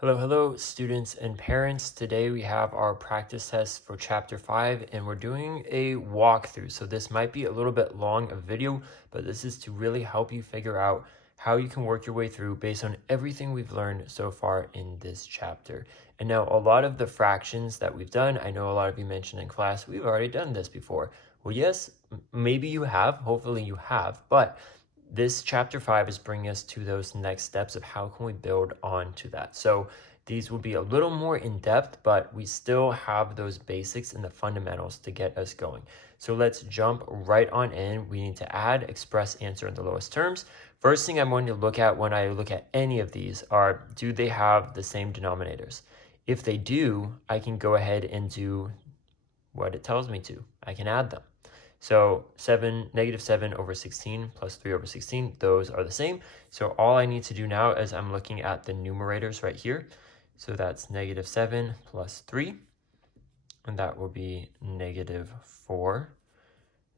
Hello, students and parents. Today we have our practice test for chapter 5 and we're doing a walkthrough. So this might be a little bit long of video, but this is to really help you figure out how you can work your way through based on everything we've learned so far in this chapter. And now a lot of the fractions that we've done, I know a lot of you mentioned in class, we've already done this before. Well, yes, maybe you have, hopefully you have, but this chapter 5 is bringing us to those next steps of how can we build on to that. So these will be a little more in depth, but we still have those basics and the fundamentals to get us going. So let's jump right on in. We need to add, express, answer in the lowest terms. First thing I'm going to look at when I look at any of these are, do they have the same denominators? If they do, I can go ahead and do what it tells me to. I can add them. So negative 7 over 16 plus 3 over 16, those are the same. So all I need to do now is I'm looking at the numerators right here. So that's negative 7 plus 3, and that will be negative 4.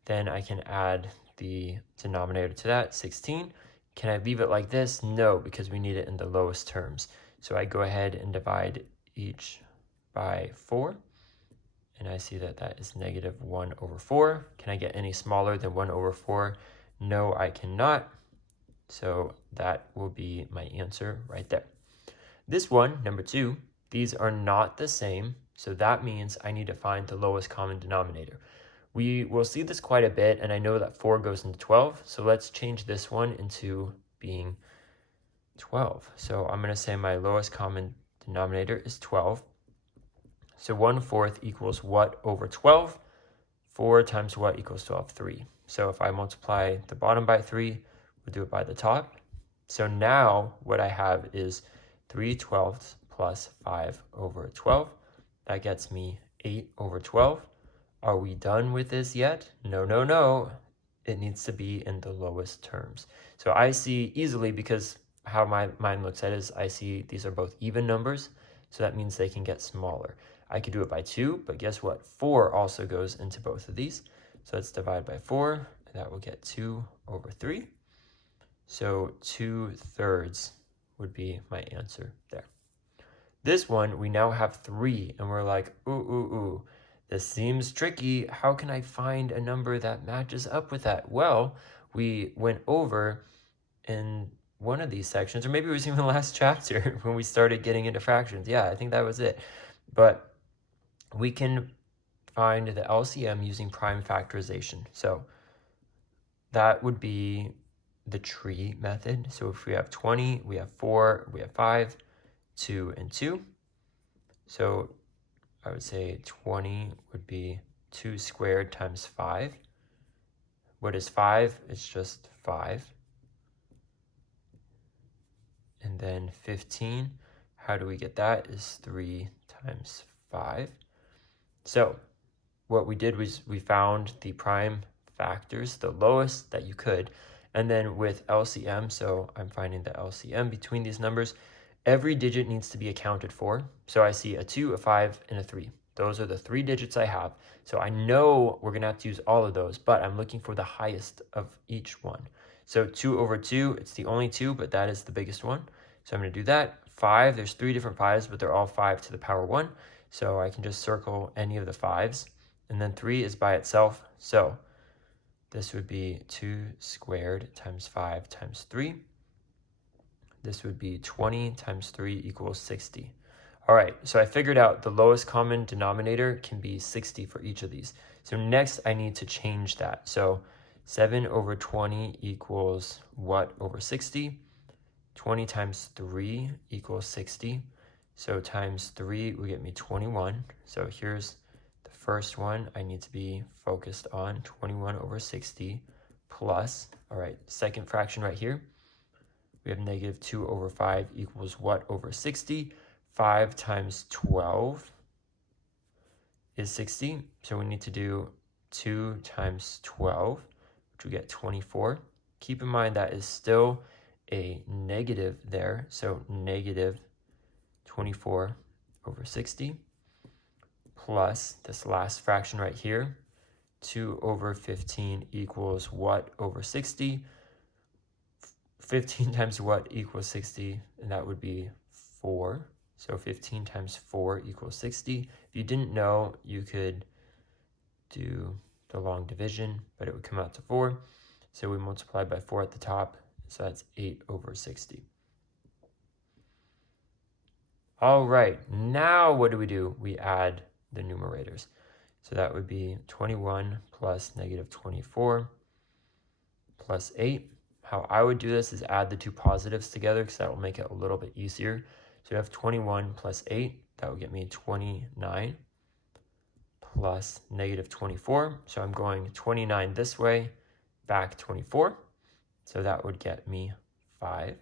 Then I can add the denominator to that, 16. Can I leave it like this? No, because we need it in the lowest terms. So I go ahead and divide each by 4. And I see that that is negative 1 over 4. Can I get any smaller than 1 over 4? No, I cannot. So that will be my answer right there. This one, number 2, these are not the same. So that means I need to find the lowest common denominator. We will see this quite a bit, and I know that 4 goes into 12. So let's change this one into being 12. So I'm going to say my lowest common denominator is 12. So 1/4 equals what over 12? 4 times what equals 12? 3. So if I multiply the bottom by 3, we'll do it by the top. So now what I have is 3/12 plus 5 over 12. That gets me 8 over 12. Are we done with this yet? No. It needs to be in the lowest terms. So I see easily, because how my mind looks at it is I see these are both even numbers. So that means they can get smaller. I could do it by 2, but guess what? 4 also goes into both of these. So let's divide by 4, and that will get 2 over 3. So 2/3 would be my answer there. This one, we now have 3, and we're like, ooh, this seems tricky. How can I find a number that matches up with that? Well, we went over in one of these sections, or maybe it was even the last chapter when we started getting into fractions. Yeah, I think that was it. But we can find the LCM using prime factorization. So that would be the tree method. So if we have 20, we have 4, we have 5, 2, and 2. So I would say 20 would be 2 squared times 5. What is 5? It's just 5. And then 15, how do we get that? Is 3 times 5. So what we did was we found the prime factors, the lowest that you could, and then with LCM, so I'm finding the LCM between these numbers, every digit needs to be accounted for. So I see a 2, a 5, and a 3. Those are the 3 digits I have. So I know we're going to have to use all of those, but I'm looking for the highest of each one. So 2 over 2, it's the only 2, but that is the biggest one. So I'm going to do that. 5, there's 3 different 5s, but they're all 5 to the power 1. So I can just circle any of the 5s. And then 3 is by itself. So this would be 2 squared times 5 times 3. This would be 20 times 3 equals 60. All right, so I figured out the lowest common denominator can be 60 for each of these. So next I need to change that. So 7 over 20 equals what over 60? 20 times 3 equals 60. So times 3 will get me 21. So here's the first one I need to be focused on, 21 over 60 plus, all right, second fraction right here. We have negative 2 over 5 equals what over 60? 5 times 12 is 60. So we need to do 2 times 12, which we get 24. Keep in mind that is still a negative there. So negative 24 over 60 plus this last fraction right here, 2 over 15 equals what over 60? 15 times what equals 60? And that would be 4. So 15 times 4 equals 60. If you didn't know, you could do the long division, but it would come out to 4. So we multiply by 4 at the top, so that's 8 over 60. All right, now what do? We add the numerators. So that would be 21 plus negative 24 plus 8. How I would do this is add the two positives together because that will make it a little bit easier. So we have 21 plus 8, that would get me 29 plus negative 24. So I'm going 29 this way, back 24. So that would get me 5.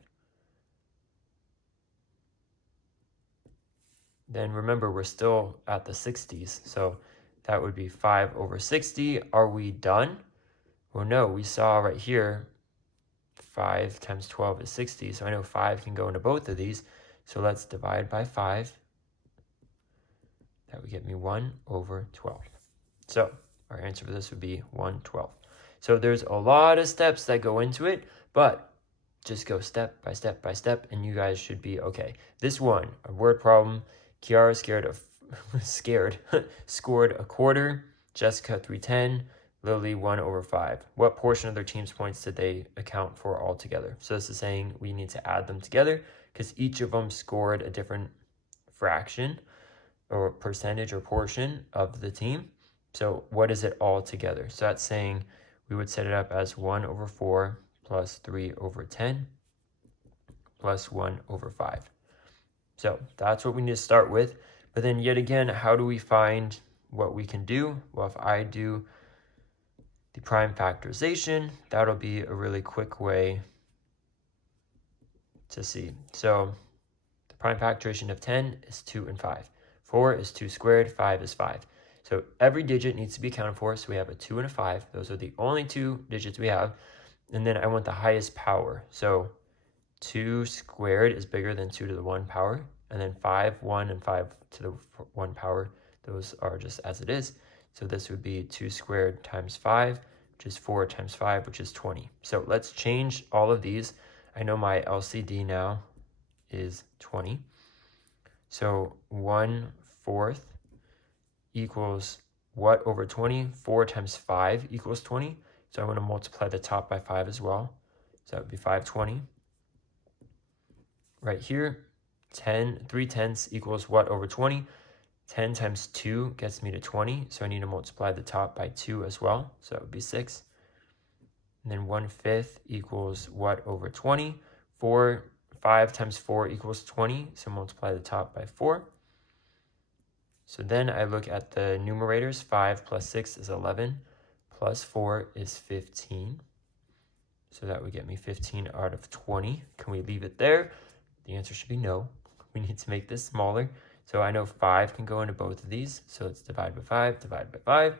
Then remember, we're still at the 60s. So that would be 5 over 60. Are we done? Well, no, we saw right here 5 times 12 is 60. So I know 5 can go into both of these. So let's divide by 5. That would get me 1 over 12. So our answer for this would be 1/12. So there's a lot of steps that go into it, but just go step by step by step, and you guys should be okay. This one, a word problem. Kiara scored a quarter. Jessica 310. Lily 1 over 5. What portion of their team's points did they account for altogether? So this is saying we need to add them together because each of them scored a different fraction or percentage or portion of the team. So what is it all together? So that's saying we would set it up as 1 over 4 plus 3 over 10 plus 1 over 5. So that's what we need to start with. But then yet again, how do we find what we can do? Well, if I do the prime factorization, that'll be a really quick way to see. So the prime factorization of 10 is 2 and 5. 4 is 2 squared, 5 is 5. So every digit needs to be accounted for. So we have a 2 and a 5. Those are the only two digits we have. And then I want the highest power. So 2 squared is bigger than 2 to the 1 power. And then 5, 1, and 5 to the 1 power. Those are just as it is. So this would be 2 squared times 5, which is 4 times 5, which is 20. So let's change all of these. I know my LCD now is 20. So 1/4 equals what over 20? 4 times 5 equals 20. So I want to multiply the top by 5 as well. So that would be 5/20. Right here, 3/10 equals what over 20? 10 times 2 gets me to 20. So I need to multiply the top by 2 as well. So that would be 6. And then 1/5 equals what over 20? 5 times 4 equals 20. So multiply the top by 4. So then I look at the numerators. 5 plus 6 is 11. Plus 4 is 15. So that would get me 15 out of 20. Can we leave it there? The answer should be no. We need to make this smaller. So I know 5 can go into both of these. So let's divide by 5, divide by 5.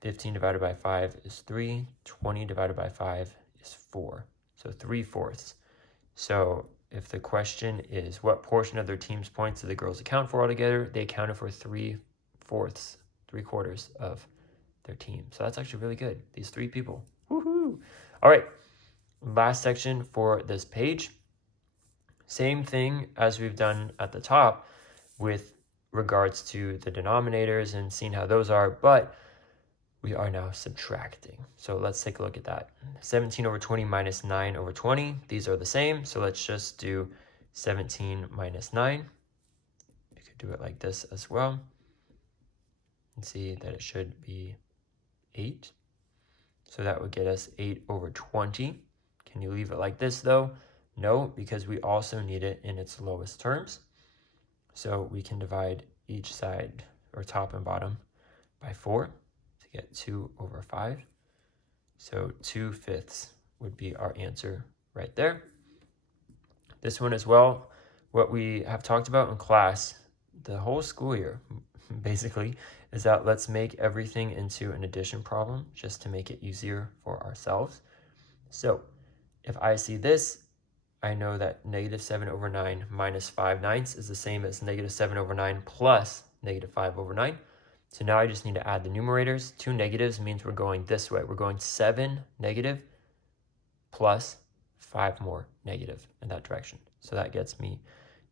15 divided by 5 is 3. 20 divided by 5 is 4. So 3/4. So if the question is what portion of their team's points do the girls account for altogether, they accounted for 3/4, 3/4 of their team. So that's actually really good. These 3 people. Woohoo! All right. Last section for this page. Same thing as we've done at the top with regards to the denominators and seeing how those are, but we are now subtracting. So let's take a look at that. 17 over 20 minus 9 over 20. These are the same. So let's just do 17 minus 9. You could do it like this as well. And see that it should be 8. So that would get us 8 over 20. Can you leave it like this though? No, because we also need it in its lowest terms. So we can divide each side, or top and bottom, by 4 to get 2 over 5. So 2/5 would be our answer right there. This one as well, what we have talked about in class the whole school year, basically, is that let's make everything into an addition problem just to make it easier for ourselves. So if I see this, I know that negative 7 over 9 minus 5/9 is the same as negative 7 over 9 plus negative 5 over 9. So now I just need to add the numerators. 2 negatives means we're going this way. We're going 7 negative plus 5 more negative in that direction. So that gets me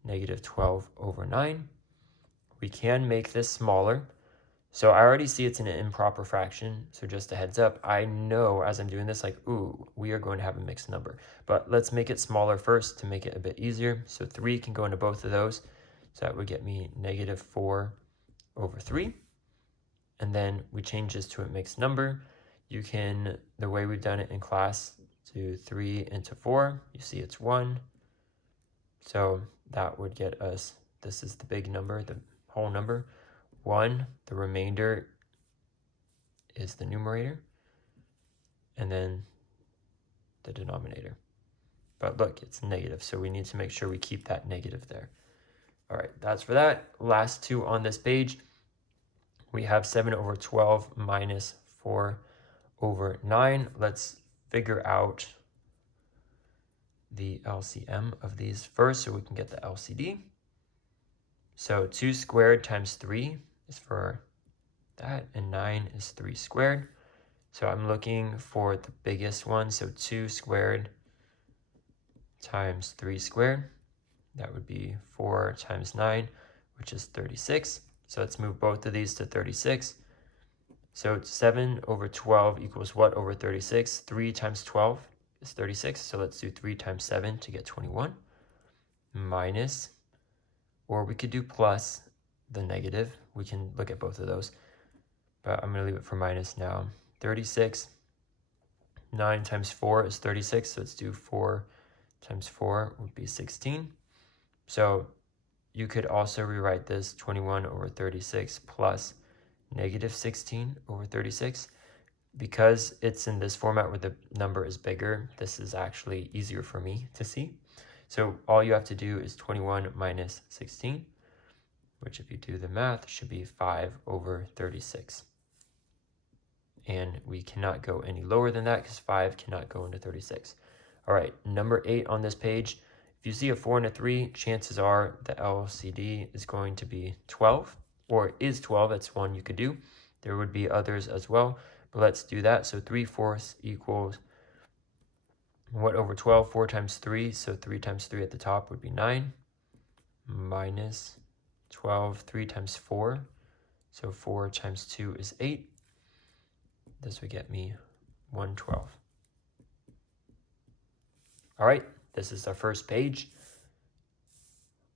negative 12 over 9. We can make this smaller. So I already see it's an improper fraction. So just a heads up, I know as I'm doing this, like, ooh, we are going to have a mixed number. But let's make it smaller first to make it a bit easier. So 3 can go into both of those. So that would get me negative 4 over 3. And then we change this to a mixed number. You can, the way we've done it in class, do 3 into 4. You see it's 1. So that would get us, this is the big number, the whole number. 1, the remainder is the numerator, and then the denominator. But look, it's negative, so we need to make sure we keep that negative there. All right, that's for that. Last two on this page, we have 7 over 12 minus 4 over 9. Let's figure out the LCM of these first so we can get the LCD. So 2 squared times 3 is for that, and 9 is 3 squared. So I'm looking for the biggest one, so 2 squared times 3 squared. That would be 4 times 9, which is 36. So let's move both of these to 36. So 7 over 12 equals what over 36? 3 times 12 is 36. So let's do 3 times 7 to get 21. Minus, or we could do plus the negative. We can look at both of those, but I'm going to leave it for minus now. 36. 9 times 4 is 36. So let's do 4 times 4 would be 16. So you could also rewrite this 21 over 36 plus negative 16 over 36. Because it's in this format where the number is bigger, this is actually easier for me to see. So all you have to do is 21 minus 16, which if you do the math should be 5 over 36. And we cannot go any lower than that because 5 cannot go into 36. All right, number 8 on this page. If you see a 4 and a 3, chances are the LCD is going to be 12, or is 12. That's one you could do. There would be others as well, but let's do that. So 3/4 equals what over 12? 4 times 3, so 3 times 3 at the top would be 9, minus 12, 3 times 4, so 4 times 2 is 8. This would get me 1/12. All right, this is our first page.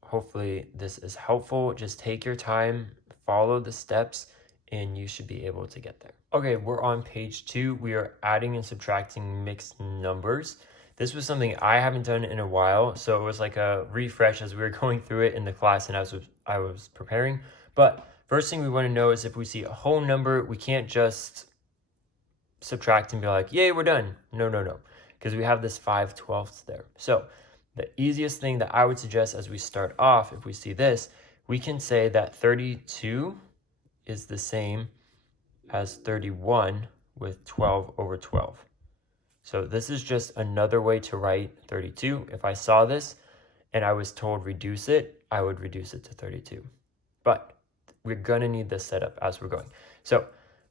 Hopefully this is helpful. Just take your time, follow the steps, and you should be able to get there. Okay, we're on page 2. We are adding and subtracting mixed numbers. This was something I haven't done in a while, so it was like a refresh as we were going through it in the class and as I was preparing. But first thing we want to know is if we see a whole number, we can't just subtract and be like, yay, we're done. No, because we have this 5/12 there. So the easiest thing that I would suggest as we start off, if we see this, we can say that 32 is the same as 31 with 12 over 12. So this is just another way to write 32. If I saw this and I was told reduce it, I would reduce it to 32. But we're going to need this setup as we're going. So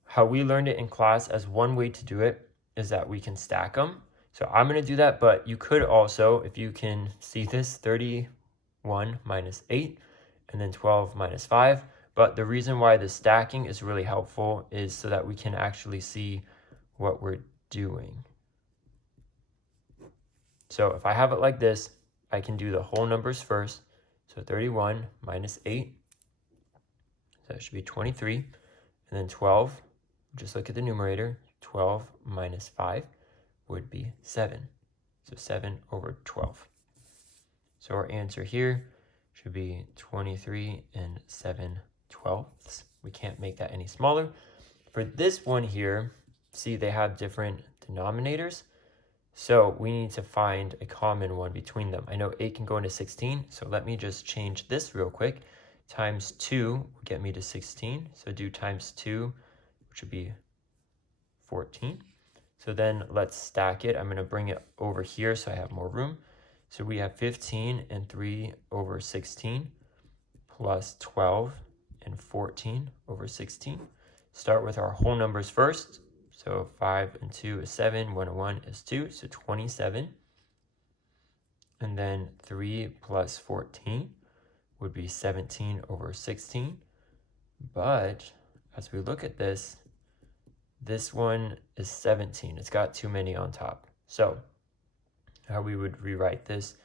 how we learned it in class as one way to do it is that we can stack them. So I'm going to do that, but you could also, if you can see this, 31 minus 8 and then 12 minus 5. But the reason why the stacking is really helpful is so that we can actually see what we're doing. So if I have it like this, I can do the whole numbers first. So 31 minus 8, so that should be 23. And then 12, just look at the numerator, 12 minus 5 would be 7. So 7 over 12. So our answer here should be 23 and 7/12. We can't make that any smaller. For this one here, see they have different denominators. So we need to find a common one between them. I know 8 can go into 16, so let me just change this real quick. Times 2 will get me to 16. So do times 2, which would be 14. So then let's stack it. I'm going to bring it over here so I have more room. So we have 15 and 3 over 16 plus 12 and 14 over 16. Start with our whole numbers first. So 5 and 2 is 7, 1 and 1 is 2, so 27. And then 3 plus 14 would be 17 over 16. But as we look at this one is 17. It's got too many on top. So how we would rewrite this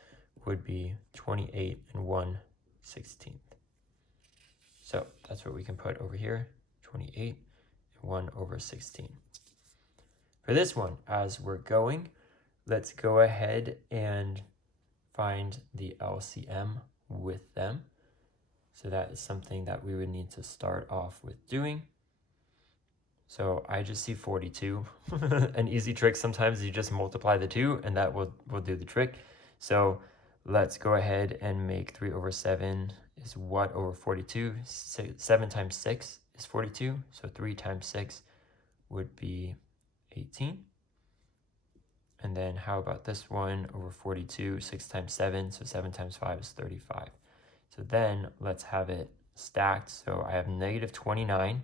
would be 28 and 1/16. So that's what we can put over here, 28 and 1/16. For this one, as we're going, let's go ahead and find the LCM with them. So that is something that we would need to start off with doing. So I just see 42. An easy trick sometimes you just multiply the 2 and that will do the trick. So let's go ahead and make 3 over 7 is what over 42? 7 times 6 is 42. So 3 times 6 would be 18. And then how about this one over 42? 6 times 7, so 7 times 5 is 35. So then let's have it stacked. So I have negative 29,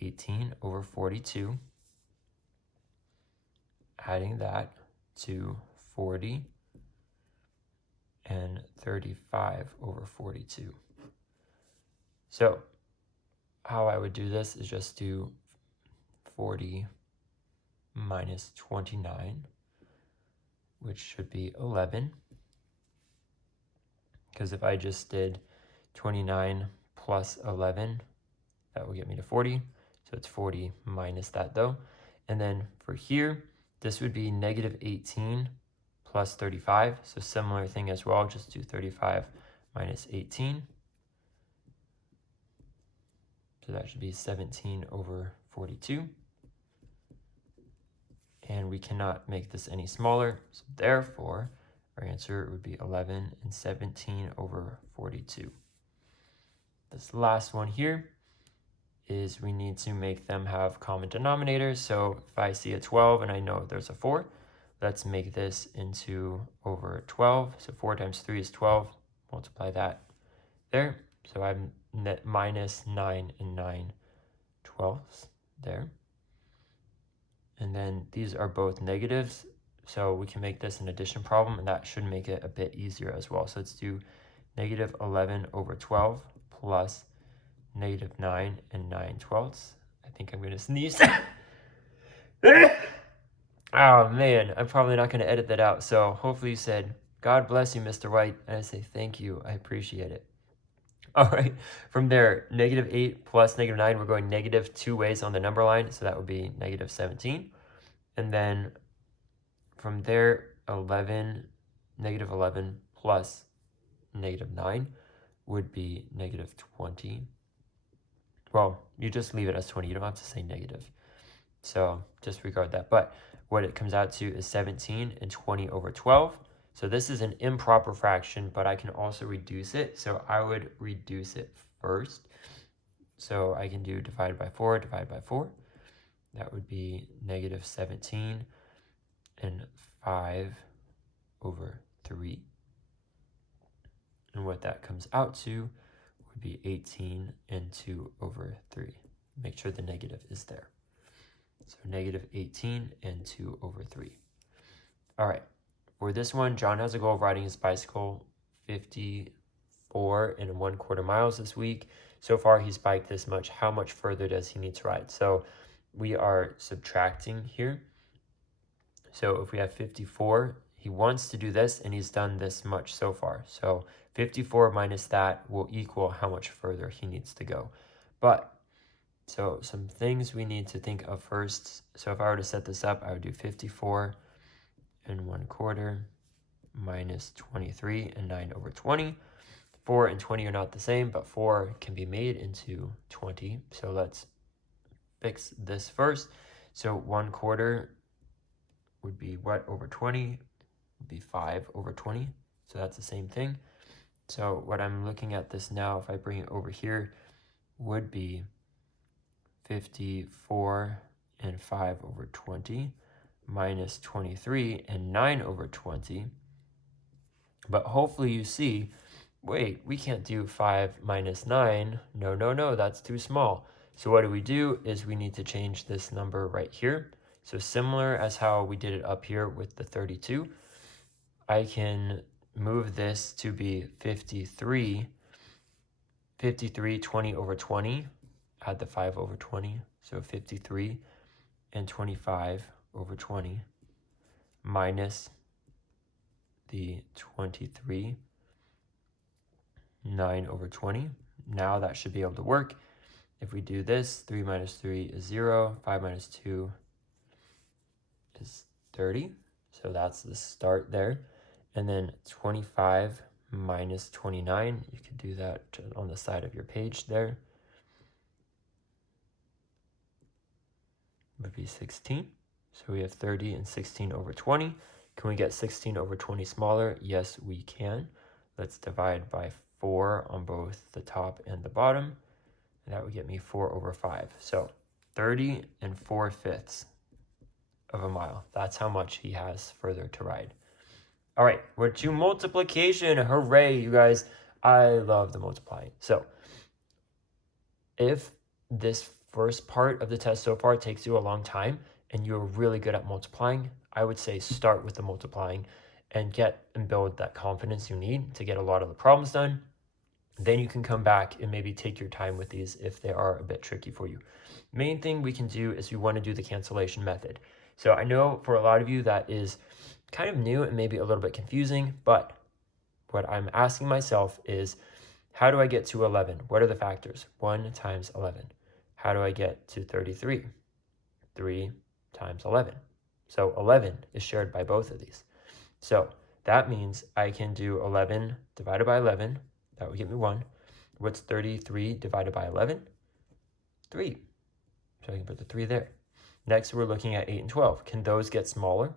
18 over 42, adding that to 40 and 35 over 42. So how I would do this is just do 40 minus 29, which should be 11. Because if I just did 29 plus 11, that will get me to 40. So it's 40 minus that though. And then for here, this would be negative 18 plus 35. So similar thing as well, just do 35 minus 18. So that should be 17 over 42. And we cannot make this any smaller. So therefore, our answer would be 11 and 17 over 42. This last one here is we need to make them have common denominators. So if I see a 12 and I know there's a 4, let's make this into over 12. So 4 times 3 is 12. Multiply that there. So I'm net minus 9 and 9/12 there. And then these are both negatives. So we can make this an addition problem, and that should make it a bit easier as well. So let's do negative 11 over 12 plus negative 9 and 9/12. I think I'm going to sneeze. Oh, man, I'm probably not going to edit that out. So hopefully you said, God bless you, Mr. White. And I say, thank you. I appreciate it. All right. From there, negative 8 plus negative 9, we're going negative 2 ways on the number line. So that would be negative 17. And then from there, negative 11 plus negative 9 would be negative 20. Well, you just leave it as 20. You don't have to say negative. So just regard that. But what it comes out to is 17 and 20 over 12. So this is an improper fraction, but I can also reduce it. So I would reduce it first. So I can do divided by 4, divided by 4. That would be negative 17 and 5 over 3. And what that comes out to would be 18 and 2 over 3. Make sure the negative is there. So negative 18 and 2 over 3. All right. For this one, John has a goal of riding his bicycle 54 1/4 miles this week. So far, he's biked this much. How much further does he need to ride? So we are subtracting here. So if we have 54, he wants to do this, and he's done this much so far. So 54 minus that will equal how much further he needs to go. But, so some things we need to think of first. So if I were to set this up, I would do 54 1/4 minus 23 and 9 over 20. 4 and 20 are not the same, but 4 can be made into 20. So let's fix this first. So 1/4 would be what over 20? Would be 5 over 20. So that's the same thing. So what I'm looking at this now, if I bring it over here, would be 54 and 5 over 20 minus 23 and 9 over 20. But hopefully you see, wait, we can't do 5 minus 9. No, that's too small. So what do is we need to change this number right here. So similar as how we did it up here with the 32, I can move this to be 53 53, 20 over 20, add the 5 over 20, so 53 and 25 over 20 minus the 23, 9 over 20. Now that should be able to work. If we do this, 3 minus 3 is 0, 5 minus 2 is 30. So that's the start there. And then 25 minus 29, you could do that on the side of your page there, would be 16. So we have 30 and 16 over 20. Can we get 16 over 20 smaller? Yes, we can. Let's divide by 4 on both the top and the bottom. And that would get me 4 over 5. So 30 and 4/5 of a mile. That's how much he has further to ride. All right, we're to multiplication. Hooray, you guys. I love the multiplying. So if this first part of the test so far takes you a long time and you're really good at multiplying, I would say start with the multiplying and get and build that confidence you need to get a lot of the problems done. Then you can come back and maybe take your time with these if they are a bit tricky for you. Main thing we can do is we want to do the cancellation method. So I know for a lot of you that is kind of new and maybe a little bit confusing, but what I'm asking myself is, how do I get to 11? What are the factors? 1 times 11. How do I get to 33? 3 times 11. So 11 is shared by both of these. So that means I can do 11 divided by 11. That would give me 1. What's 33 divided by 11? 3. So I can put the 3 there. Next, we're looking at 8 and 12. Can those get smaller?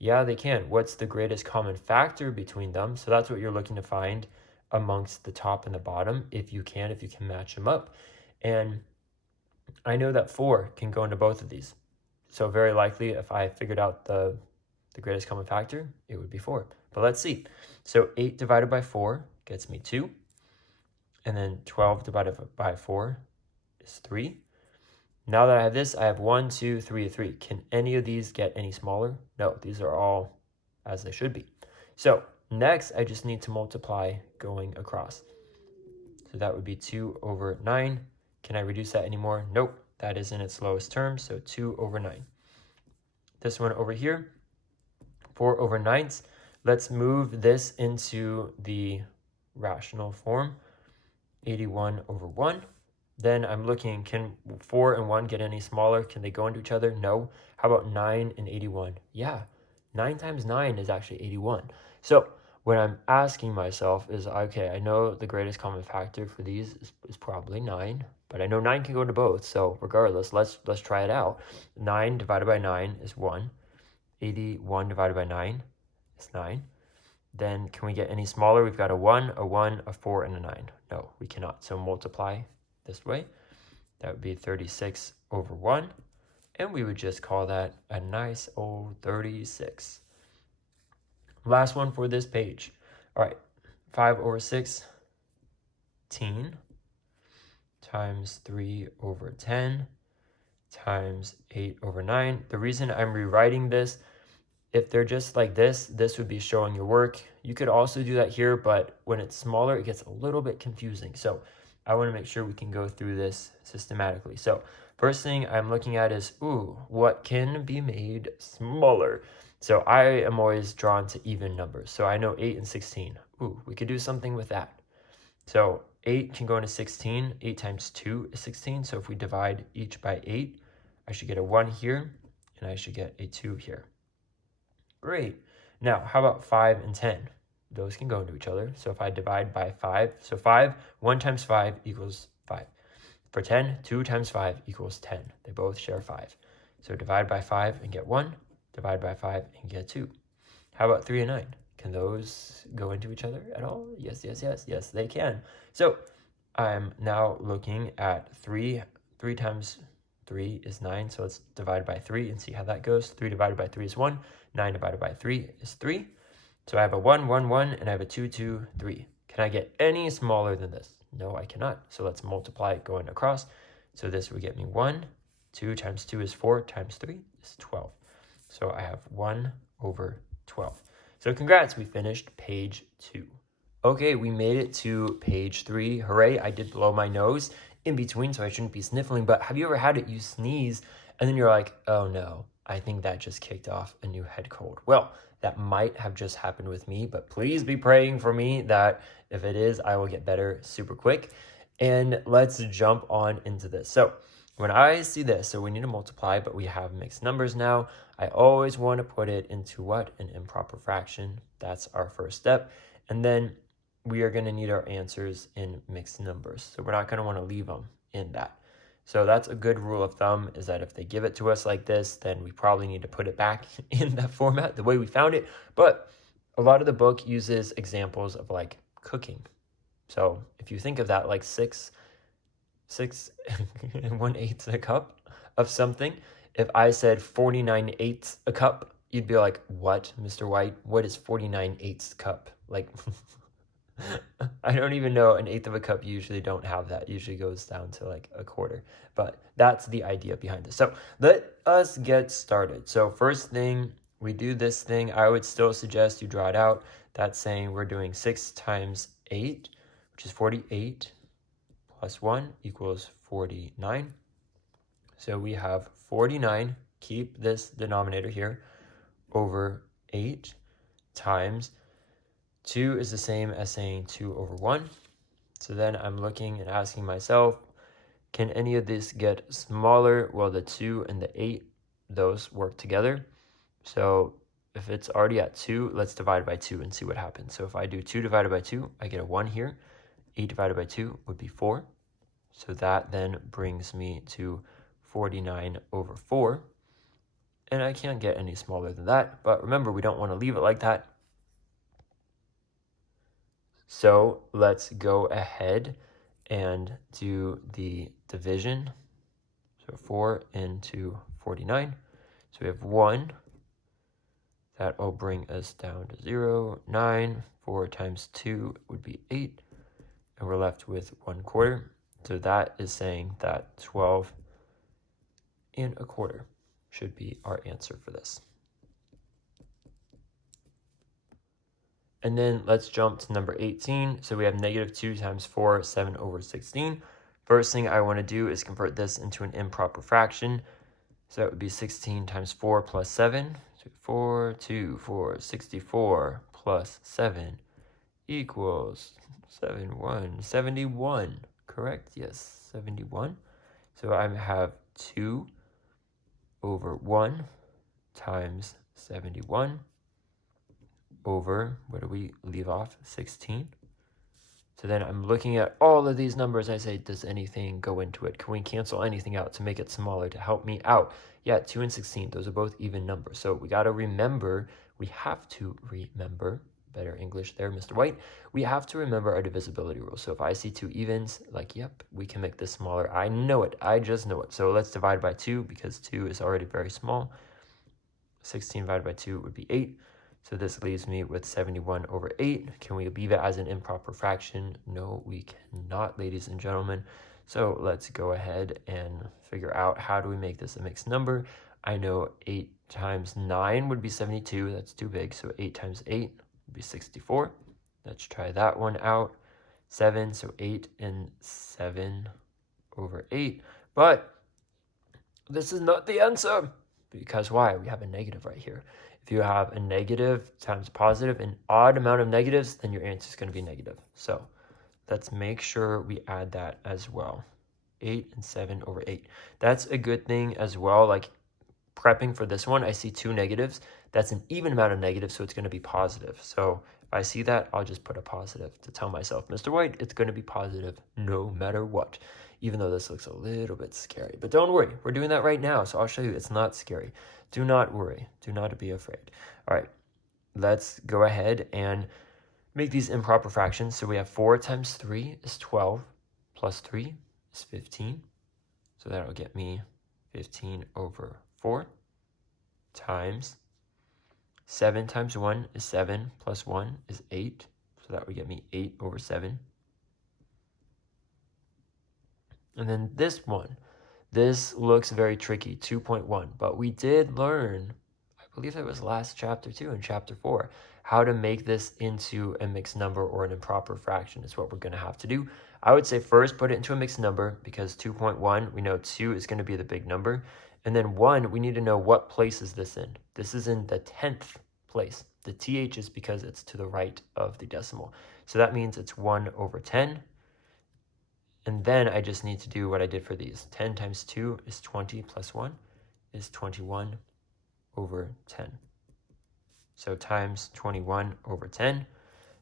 Yeah, they can. What's the greatest common factor between them? So that's what you're looking to find amongst the top and the bottom, if you can match them up. And I know that 4 can go into both of these. So very likely, if I figured out the greatest common factor, it would be 4. But let's see. So 8 divided by 4 gets me 2. And then 12 divided by 4 is 3. Now that I have this, I have 1, 2, 3, 3. Can any of these get any smaller? No, these are all as they should be. So next, I just need to multiply going across. So that would be 2 over 9. Can I reduce that anymore? Nope, that is in its lowest term, so 2 over 9. This one over here, 4 over 9ths. Let's move this into the rational form, 81 over 1. Then I'm looking, can 4 and 1 get any smaller? Can they go into each other? No. How about 9 and 81? Yeah, 9 times 9 is actually 81. So what I'm asking myself is, okay, I know the greatest common factor for these is probably 9, but I know 9 can go to both. So regardless, let's try it out. 9 divided by 9 is 1. 81 divided by 9 is 9. Then can we get any smaller? We've got a 1, a 4, and a 9. No, we cannot. So multiply this way. That would be 36 over 1. And we would just call that a nice old 36. Last one for this page. All right, 5 over 16 times 3 over 10 times 8 over 9. The reason I'm rewriting this, if they're just like this would be showing your work. You could also do that here, but when it's smaller, it gets a little bit confusing. So I want to make sure we can go through this systematically. So first thing I'm looking at is, what can be made smaller? So I am always drawn to even numbers. So I know 8 and 16. We could do something with that. So 8 can go into 16. 8 times 2 is 16. So if we divide each by 8, I should get a 1 here, and I should get a 2 here. Great. Now, how about 5 and 10? Those can go into each other. So if I divide by 5, so 5, 1 times 5 equals 5. For 10, 2 times 5 equals 10. They both share 5. So divide by 5 and get 1. Divide by 5 and get 2. How about 3 and 9? Can those go into each other at all? Yes, they can. So I'm now looking at 3. 3 times 3 is 9. So let's divide by 3 and see how that goes. 3 divided by 3 is 1. 9 divided by 3 is 3. So I have a 1, 1, 1, and I have a 2, 2, 3. Can I get any smaller than this? No, I cannot. So let's multiply it going across. So this would get me 1. 2 times 2 is 4 times 3 is 12. So I have 1 over 12. So congrats, we finished page 2. Okay, we made it to page 3. Hooray, I did blow my nose in between, so I shouldn't be sniffling. But have you ever had it, you sneeze, and then you're like, oh no, I think that just kicked off a new head cold. Well, that might have just happened with me, but please be praying for me that if it is, I will get better super quick. And let's jump on into this. So when I see this, so we need to multiply, but we have mixed numbers now. I always want to put it into what? An improper fraction. That's our first step. And then we are going to need our answers in mixed numbers. So we're not going to want to leave them in that. So that's a good rule of thumb, is that if they give it to us like this, then we probably need to put it back in that format, the way we found it. But a lot of the book uses examples of like cooking. So if you think of that, like 6 and 1/8 a cup of something, if I said 49/8 a cup, you'd be like, what, Mr. White? What is 49/8 cup? Like, I don't even know. An eighth of a cup usually don't have that. Usually goes down to like a quarter. But that's the idea behind this. So let us get started. So first thing, we do this thing. I would still suggest you draw it out. That's saying we're doing 6 times 8, which is 48, plus 1 equals 49. So we have 49, keep this denominator here, over 8 times 2 is the same as saying 2 over 1. So then I'm looking and asking myself, can any of this get smaller? Well, the 2 and the 8, those work together. So if it's already at 2, let's divide by 2 and see what happens. So if I do 2 divided by 2, I get a 1 here. 8 divided by 2 would be 4. So that then brings me to 49 over 4. And I can't get any smaller than that. But remember, we don't want to leave it like that. So let's go ahead and do the division. So 4 into 49. So we have 1. That will bring us down to 0. 9. 4 times 2 would be 8. And we're left with 1/4. So that is saying that 12 1/4 should be our answer for this. And then let's jump to number 18. So we have -2 times 4, 7 over 16. First thing I want to do is convert this into an improper fraction. So that would be 16 times 4 plus 7. So 4, 2, 4, 64 plus 7 equals 71. Correct? Yes, 71. So I have 2 over 1 times 71 over, what do we leave off? 16. So then I'm looking at all of these numbers. I say, does anything go into it? Can we cancel anything out to make it smaller to help me out? Yeah, 2 and 16, those are both even numbers. So we got to remember, better English there, Mr. White. We have to remember our divisibility rule. So if I see 2 evens, like, yep, we can make this smaller. I know it. I just know it. So let's divide by 2 because 2 is already very small. 16 divided by 2 would be 8. So this leaves me with 71 over 8. Can we leave it as an improper fraction? No, we cannot, ladies and gentlemen. So let's go ahead and figure out, how do we make this a mixed number? I know 8 times 9 would be 72. That's too big. So 8 times 8 would be 64. Let's try that one out. 7, so 8 and 7 over 8. But this is not the answer. Because why? We have a negative right here. If you have a negative times positive, an odd amount of negatives, then your answer is going to be negative. So let's make sure we add that as well. 8 and 7 over 8. That's a good thing as well. Like prepping for this one, I see 2 negatives. That's an even amount of negatives, so it's going to be positive. So if I see that, I'll just put a positive to tell myself, Mr. White, it's going to be positive no matter what. Even though this looks a little bit scary. But don't worry, we're doing that right now, so I'll show you it's not scary. Do not worry. Do not be afraid. All right, let's go ahead and make these improper fractions. So we have 4 times 3 is 12, plus 3 is 15. So that'll get me 15 over 4 times 7 times 1 is 7, plus 1 is 8. So that would get me 8 over 7. And then this one, this looks very tricky, 2.1. But we did learn, I believe that was last chapter too, in chapter 4. How to make this into a mixed number or an improper fraction is what we're going to have to do. I would say first put it into a mixed number, because 2.1, we know 2 is going to be the big number. And then 1, we need to know what place is this in. This is in the 10th place. The TH is because it's to the right of the decimal. So that means it's 1 over 10. And then I just need to do what I did for these. 10 times 2 is 20 plus 1 is 21 over 10. So times 21 over 10.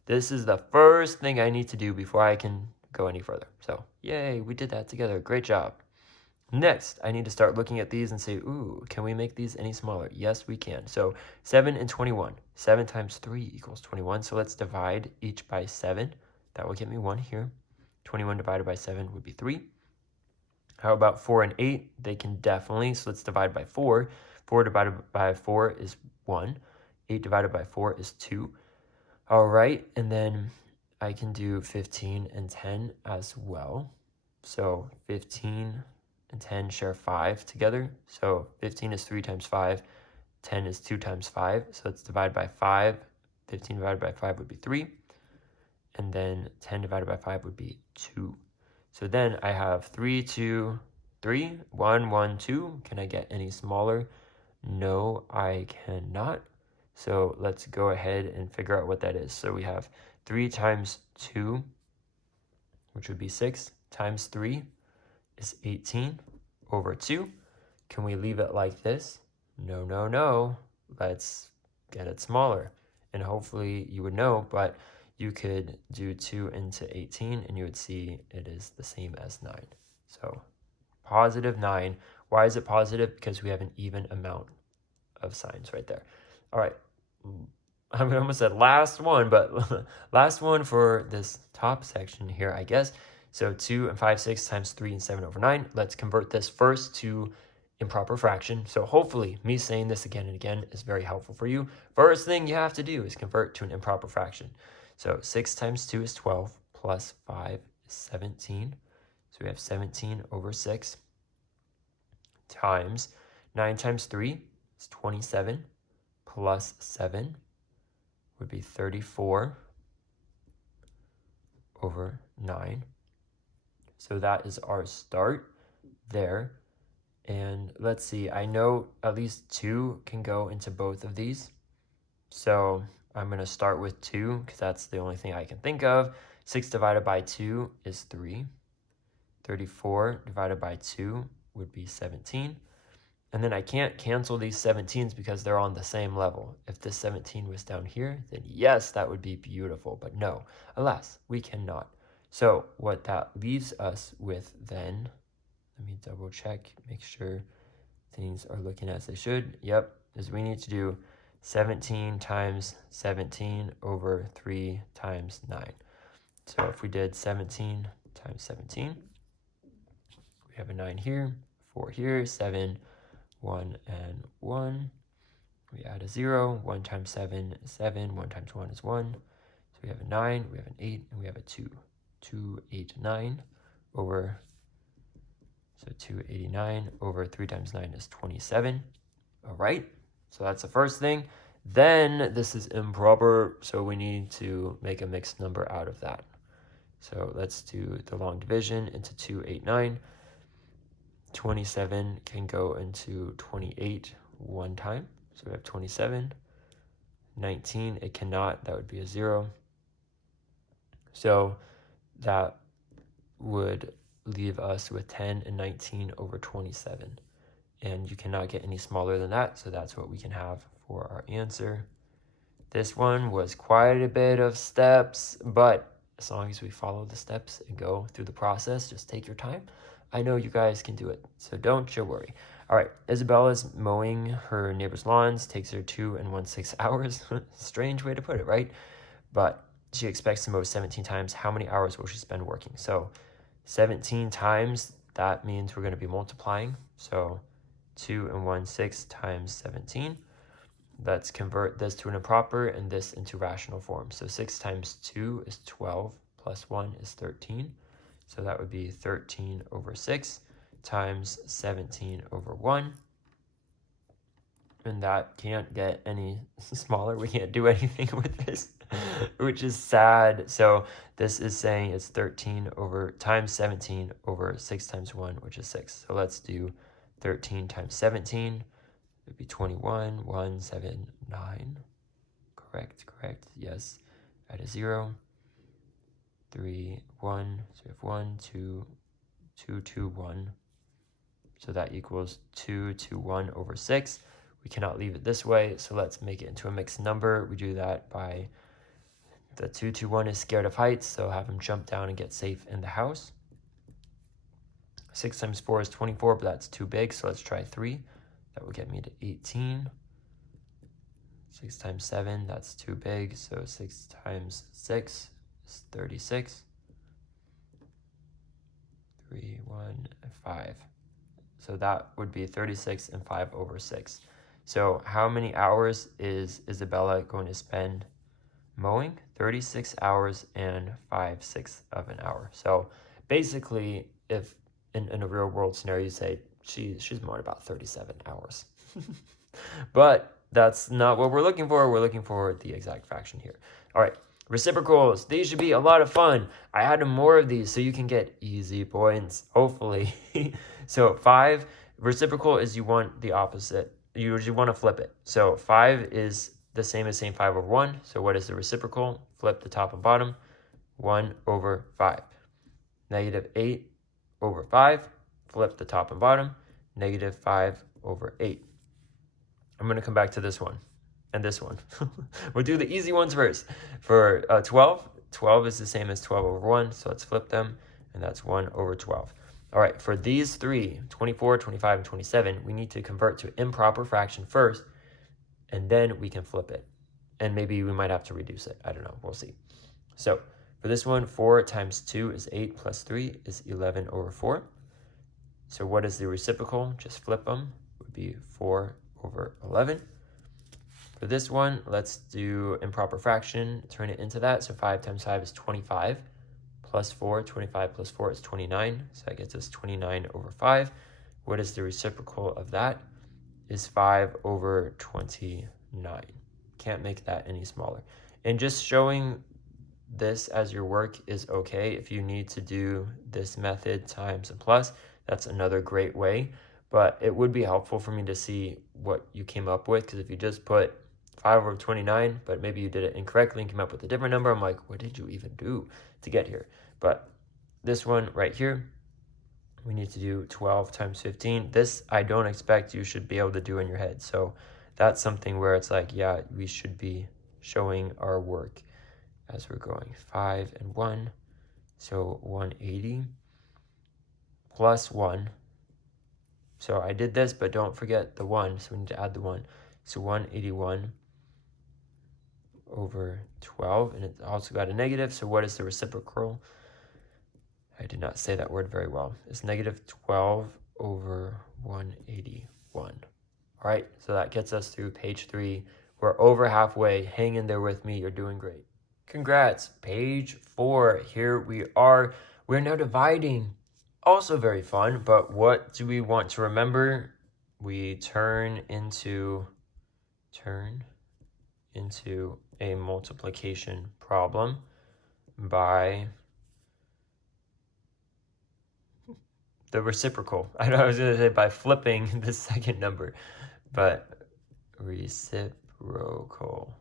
This is the first thing I need to do before I can go any further. So yay, we did that together. Great job. Next, I need to start looking at these and say, ooh, can we make these any smaller? Yes, we can. So 7 and 21. 7 times 3 equals 21. So let's divide each by 7. That will get me 1 here. 21 divided by 7 would be 3. How about 4 and 8? They can definitely. So let's divide by 4. 4 divided by 4 is 1. 8 divided by 4 is 2. All right, and then I can do 15 and 10 as well. So 15 and 10 share 5 together. So 15 is 3 times 5. 10 is 2 times 5. So let's divide by 5. 15 divided by 5 would be 3. And then 10 divided by 5 would be 2. So then I have 3, 2, 3, 1, 1, 2. Can I get any smaller? No, I cannot. So let's go ahead and figure out what that is. So we have 3 times 2, which would be 6, times 3 is 18 over 2. Can we leave it like this? No, no, no. Let's get it smaller. And hopefully you would know, but you could do 2 into 18 and you would see it is the same as 9. So positive 9. Why is it positive? Because we have an even amount of signs right there. All right. I almost said last one, but last one for this top section here, I guess. So 2 and 5, 6 times 3 and 7 over 9. Let's convert this first to improper fraction. So hopefully me saying this again and again is very helpful for you. First thing you have to do is convert to an improper fraction. So 6 times 2 is 12, plus 5 is 17. So we have 17 over 6 times 9 times 3 is 27, plus 7 would be 34 over 9. So that is our start there. And let's see, I know at least 2 can go into both of these. So I'm going to start with 2 because that's the only thing I can think of. 6 divided by 2 is 3. 34 divided by 2 would be 17. And then I can't cancel these 17s because they're on the same level. If this 17 was down here, then yes, that would be beautiful. But no, alas, we cannot. So what that leaves us with then, let me double check, make sure things are looking as they should. Yep, is we need to do 17 times 17 over 3 times 9. So if we did 17 times 17, we have a 9 here, 4 here, 7, 1 and 1. We add a 0. 1 times 7 is 7. 1 times 1 is 1. So we have a 9, we have an 8, and we have a 2. 2, 8, 9 over, so 289 over 3 times 9 is 27. All right, so that's the first thing. Then this is improper, so we need to make a mixed number out of that. So let's do the long division into 289. 27 can go into 28 one time. So we have 27. 19, it cannot. That would be a 0. So that would leave us with 10 and 19 over 27. And you cannot get any smaller than that. So that's what we can have for our answer. This one was quite a bit of steps, but as long as we follow the steps and go through the process, just take your time. I know you guys can do it, so don't you worry. All right, Isabella's mowing her neighbor's lawns, takes her 2 and 1/6 hours. Strange way to put it, right? But she expects to mow 17 times. How many hours will she spend working? So 17 times, that means we're going to be multiplying. So 2 and 1/6 times 17. Let's convert this to an improper and this into rational form. So 6 times 2 is 12, plus 1 is 13. So that would be 13 over 6 times 17 over 1. And that can't get any smaller. We can't do anything with this, which is sad. So this is saying it's 13 over times 17 over 6 times 1, which is 6. So let's do 13 times 17. It would be 21, 1, 7, 9. Correct. Yes. Add a 0. 3, 1. So we have 1, 2, 2, 2, 1. So that equals 2 to 1 over 6. We cannot leave it this way, so let's make it into a mixed number. We do that by the 2 to 1 is scared of heights, so have him jump down and get safe in the house. 6 times 4 is 24, but that's too big, so let's try 3. That will get me to 18. 6 times 7, that's too big, so 6 times 6 is 36. 3, 1, and 5. So that would be 36 and 5 over 6. So how many hours is Isabella going to spend mowing? 36 hours and 5/6 of an hour. So basically, if in a real world scenario, you say she's mowing about 37 hours. But that's not what we're looking for. We're looking for the exact fraction here. All right, reciprocals. These should be a lot of fun. I added more of these so you can get easy points, hopefully. So 5, reciprocal is you want the opposite. You want to flip it. So 5 is the same as saying 5 over 1. So what is the reciprocal? Flip the top and bottom. 1 over 5. Negative 8 over 5. Flip the top and bottom. Negative 5 over 8. I'm going to come back to this one and this one. We'll do the easy ones first. For 12, 12 is the same as 12 over 1. So let's flip them. And that's 1 over 12. All right, for these three, 24, 25, and 27, we need to convert to improper fraction first, and then we can flip it. And maybe we might have to reduce it. I don't know. We'll see. So for this one, 4 times 2 is 8 plus 3 is 11 over 4. So what is the reciprocal? Just flip them. It would be 4 over 11. For this one, let's do improper fraction. Turn it into that. So 5 times 5 is 25. Plus 4, 25 plus 4 is 29. So that gets us 29 over 5. What is the reciprocal of that? Is 5 over 29. Can't make that any smaller. And just showing this as your work is okay. If you need to do this method times and plus, that's another great way. But it would be helpful for me to see what you came up with, because if you just put 5 over 29, but maybe you did it incorrectly and came up with a different number, I'm like, what did you even do to get here? But this one right here, we need to do 12 times 15. This I don't expect you should be able to do in your head. So that's something where it's like, yeah, we should be showing our work as we're going. 5 and 1, so 180 plus 1. So I did this, but don't forget the 1, so we need to add the 1. So 181 over 12, and it also got a negative. So what is the reciprocal? I did not say that word very well. It's negative 12 over 181. All right, so that gets us through page 3. We're over halfway. Hang in there with me. You're doing great. Congrats. Page 4. Here we are. We're now dividing. Also very fun, but what do we want to remember? We turn into a multiplication problem by the reciprocal. I know I was going to say by flipping the second number, but reciprocal.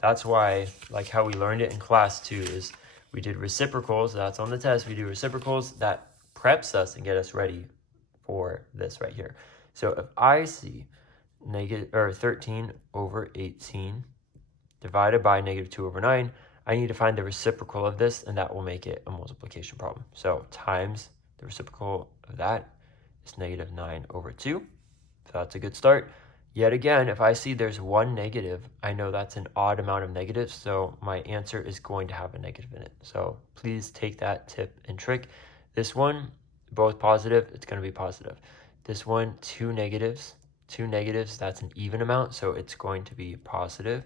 That's why, like how we learned it in class 2, is we did reciprocals. That's on the test. We do reciprocals. That preps us and get us ready for this right here. So if I see 13 over 18 divided by negative 2 over 9, I need to find the reciprocal of this, and that will make it a multiplication problem. So times the reciprocal of that is negative 9 over 2. So that's a good start. Yet again, if I see there's one negative, I know that's an odd amount of negatives, so my answer is going to have a negative in it. So please take that tip and trick. This one, both positive, it's going to be positive. This one, 2 negatives, that's an even amount, so it's going to be positive.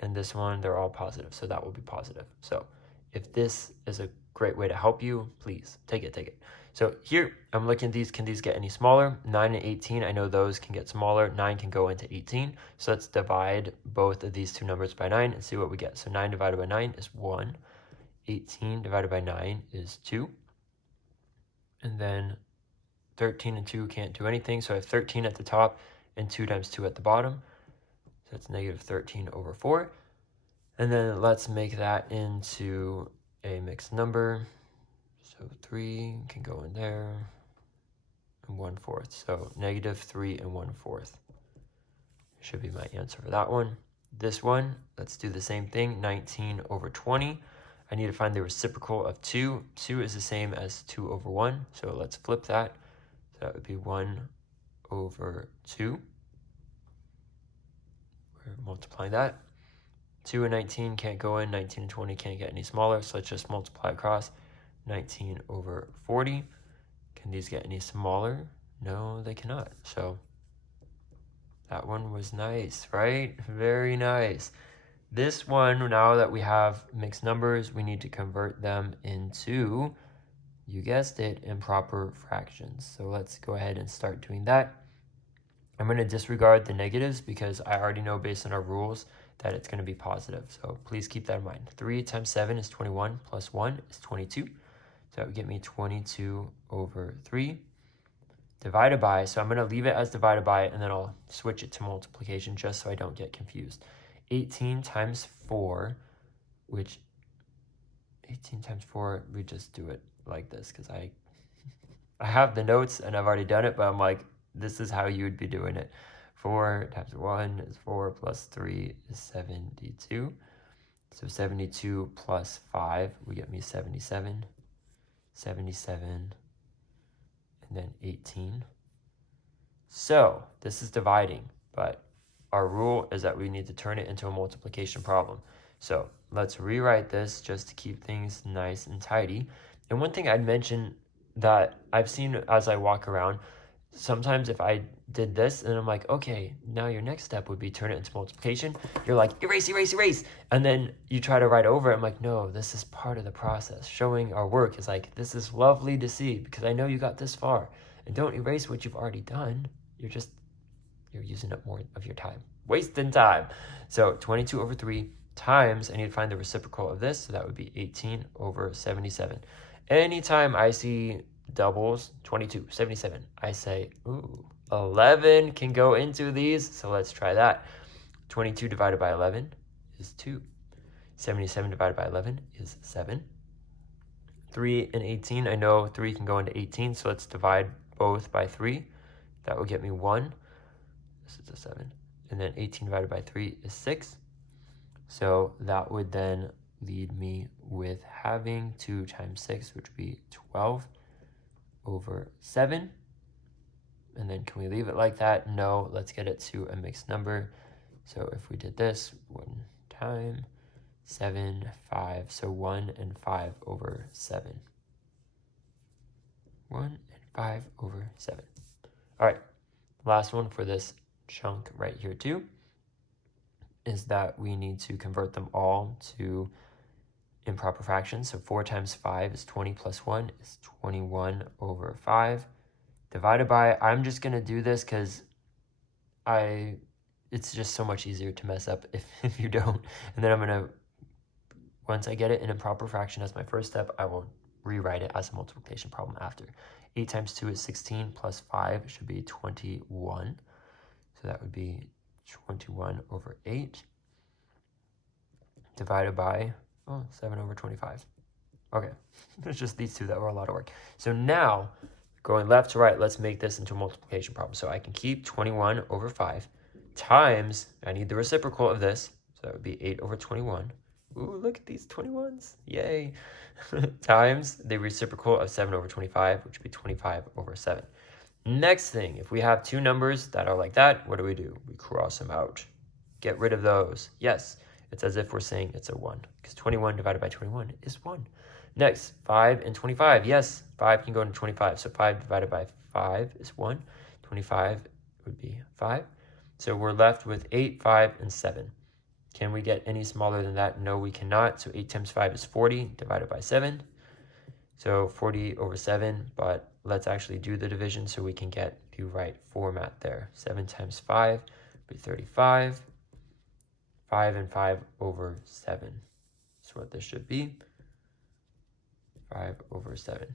And this one, they're all positive, so that will be positive. So if this is a great way to help you. Please take it. So here I'm looking at these. Can these get any smaller? 9 and 18, I know those can get smaller. 9 can go into 18. So let's divide both of these two numbers by 9 and see what we get. So 9 divided by 9 is 1. 18 divided by 9 is 2. And then 13 and 2 can't do anything. So I have 13 at the top and 2 times 2 at the bottom. So that's negative 13 over 4. And then let's make that into a mixed number. So 3 can go in there, and 1/4. So negative 3 and 1/4 should be my answer for that one. This one, let's do the same thing, 19 over 20. I need to find the reciprocal of 2. 2 is the same as 2 over 1, so let's flip that. So that would be 1 over 2. We're multiplying that. 2 and 19 can't go in, 19 and 20 can't get any smaller, so let's just multiply across. 19 over 40. Can these get any smaller? No, they cannot. So that one was nice, right? Very nice. This one, now that we have mixed numbers, we need to convert them into, you guessed it, improper fractions. So let's go ahead and start doing that. I'm going to disregard the negatives because I already know based on our rules that it's going to be positive. So please keep that in mind. 3 times 7 is 21 plus 1 is 22. So that would get me 22 over 3 divided by, so I'm going to leave it as divided by, and then I'll switch it to multiplication just so I don't get confused. 18 times 4, which 18 times 4, we just do it like this because I have the notes and I've already done it, but I'm like, this is how you would be doing it. 4 times 1 is 4 plus 3 is 72. So 72 plus 5 would get me 77. 77, and then 18. So this is dividing, but our rule is that we need to turn it into a multiplication problem. So let's rewrite this just to keep things nice and tidy. And one thing I'd mention that I've seen as I walk around, sometimes if I did this and I'm like, okay, now your next step would be turn it into multiplication. You're like, erase. And then you try to write over it. I'm like, no, this is part of the process. Showing our work is like, this is lovely to see because I know you got this far. And don't erase what you've already done. You're using up more of your time. Wasting time. So 22 over 3 times, I need to find the reciprocal of this. So that would be 18 over 77. Anytime I see doubles, 22, 77, I say, ooh, 11 can go into these, so let's try that. 22 divided by 11 is 2. 77 divided by 11 is 7. 3 and 18, I know 3 can go into 18, so let's divide both by 3. That will get me 1. This is a 7. And then 18 divided by 3 is 6. So that would then lead me with having 2 times 6, which would be 12 over 7. And then can we leave it like that? No, let's get it to a mixed number. So if we did this 1 time, 7, 5, so 1 and 5 over 7. 1 and 5 over 7. All right, last one for this chunk right here too is that we need to convert them all to improper fractions. So 4 times 5 is 20 plus 1 is 21 over 5. Divided by, I'm just going to do this because it's just so much easier to mess up if you don't. And then I'm going to, once I get it in improper fraction as my first step, I will rewrite it as a multiplication problem after. 8 times 2 is 16 plus 5 should be 21. So that would be 21 over 8 divided by 7 over 25. Okay, it's just these two that were a lot of work. So now, going left to right, let's make this into a multiplication problem. So I can keep 21 over 5 times, I need the reciprocal of this, so that would be 8 over 21. Ooh, look at these 21s, yay. Times the reciprocal of 7 over 25, which would be 25 over 7. Next thing, if we have two numbers that are like that, what do? We cross them out. Get rid of those. Yes, it's as if we're saying it's a 1, because 21 divided by 21 is 1. Next, 5 and 25. Yes, 5 can go into 25. So 5 divided by 5 is 1. 25 would be 5. So we're left with 8, 5, and 7. Can we get any smaller than that? No, we cannot. So 8 times 5 is 40 divided by 7. So 40 over 7, but let's actually do the division so we can get the right format there. 7 times 5 would be 35. 5 and 5 over 7 is what this should be. 5 over 7.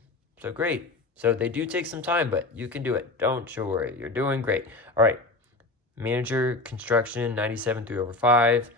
So great. So they do take some time, but you can do it. Don't you worry. You're doing great. All right. Manager construction 97 3 over 5.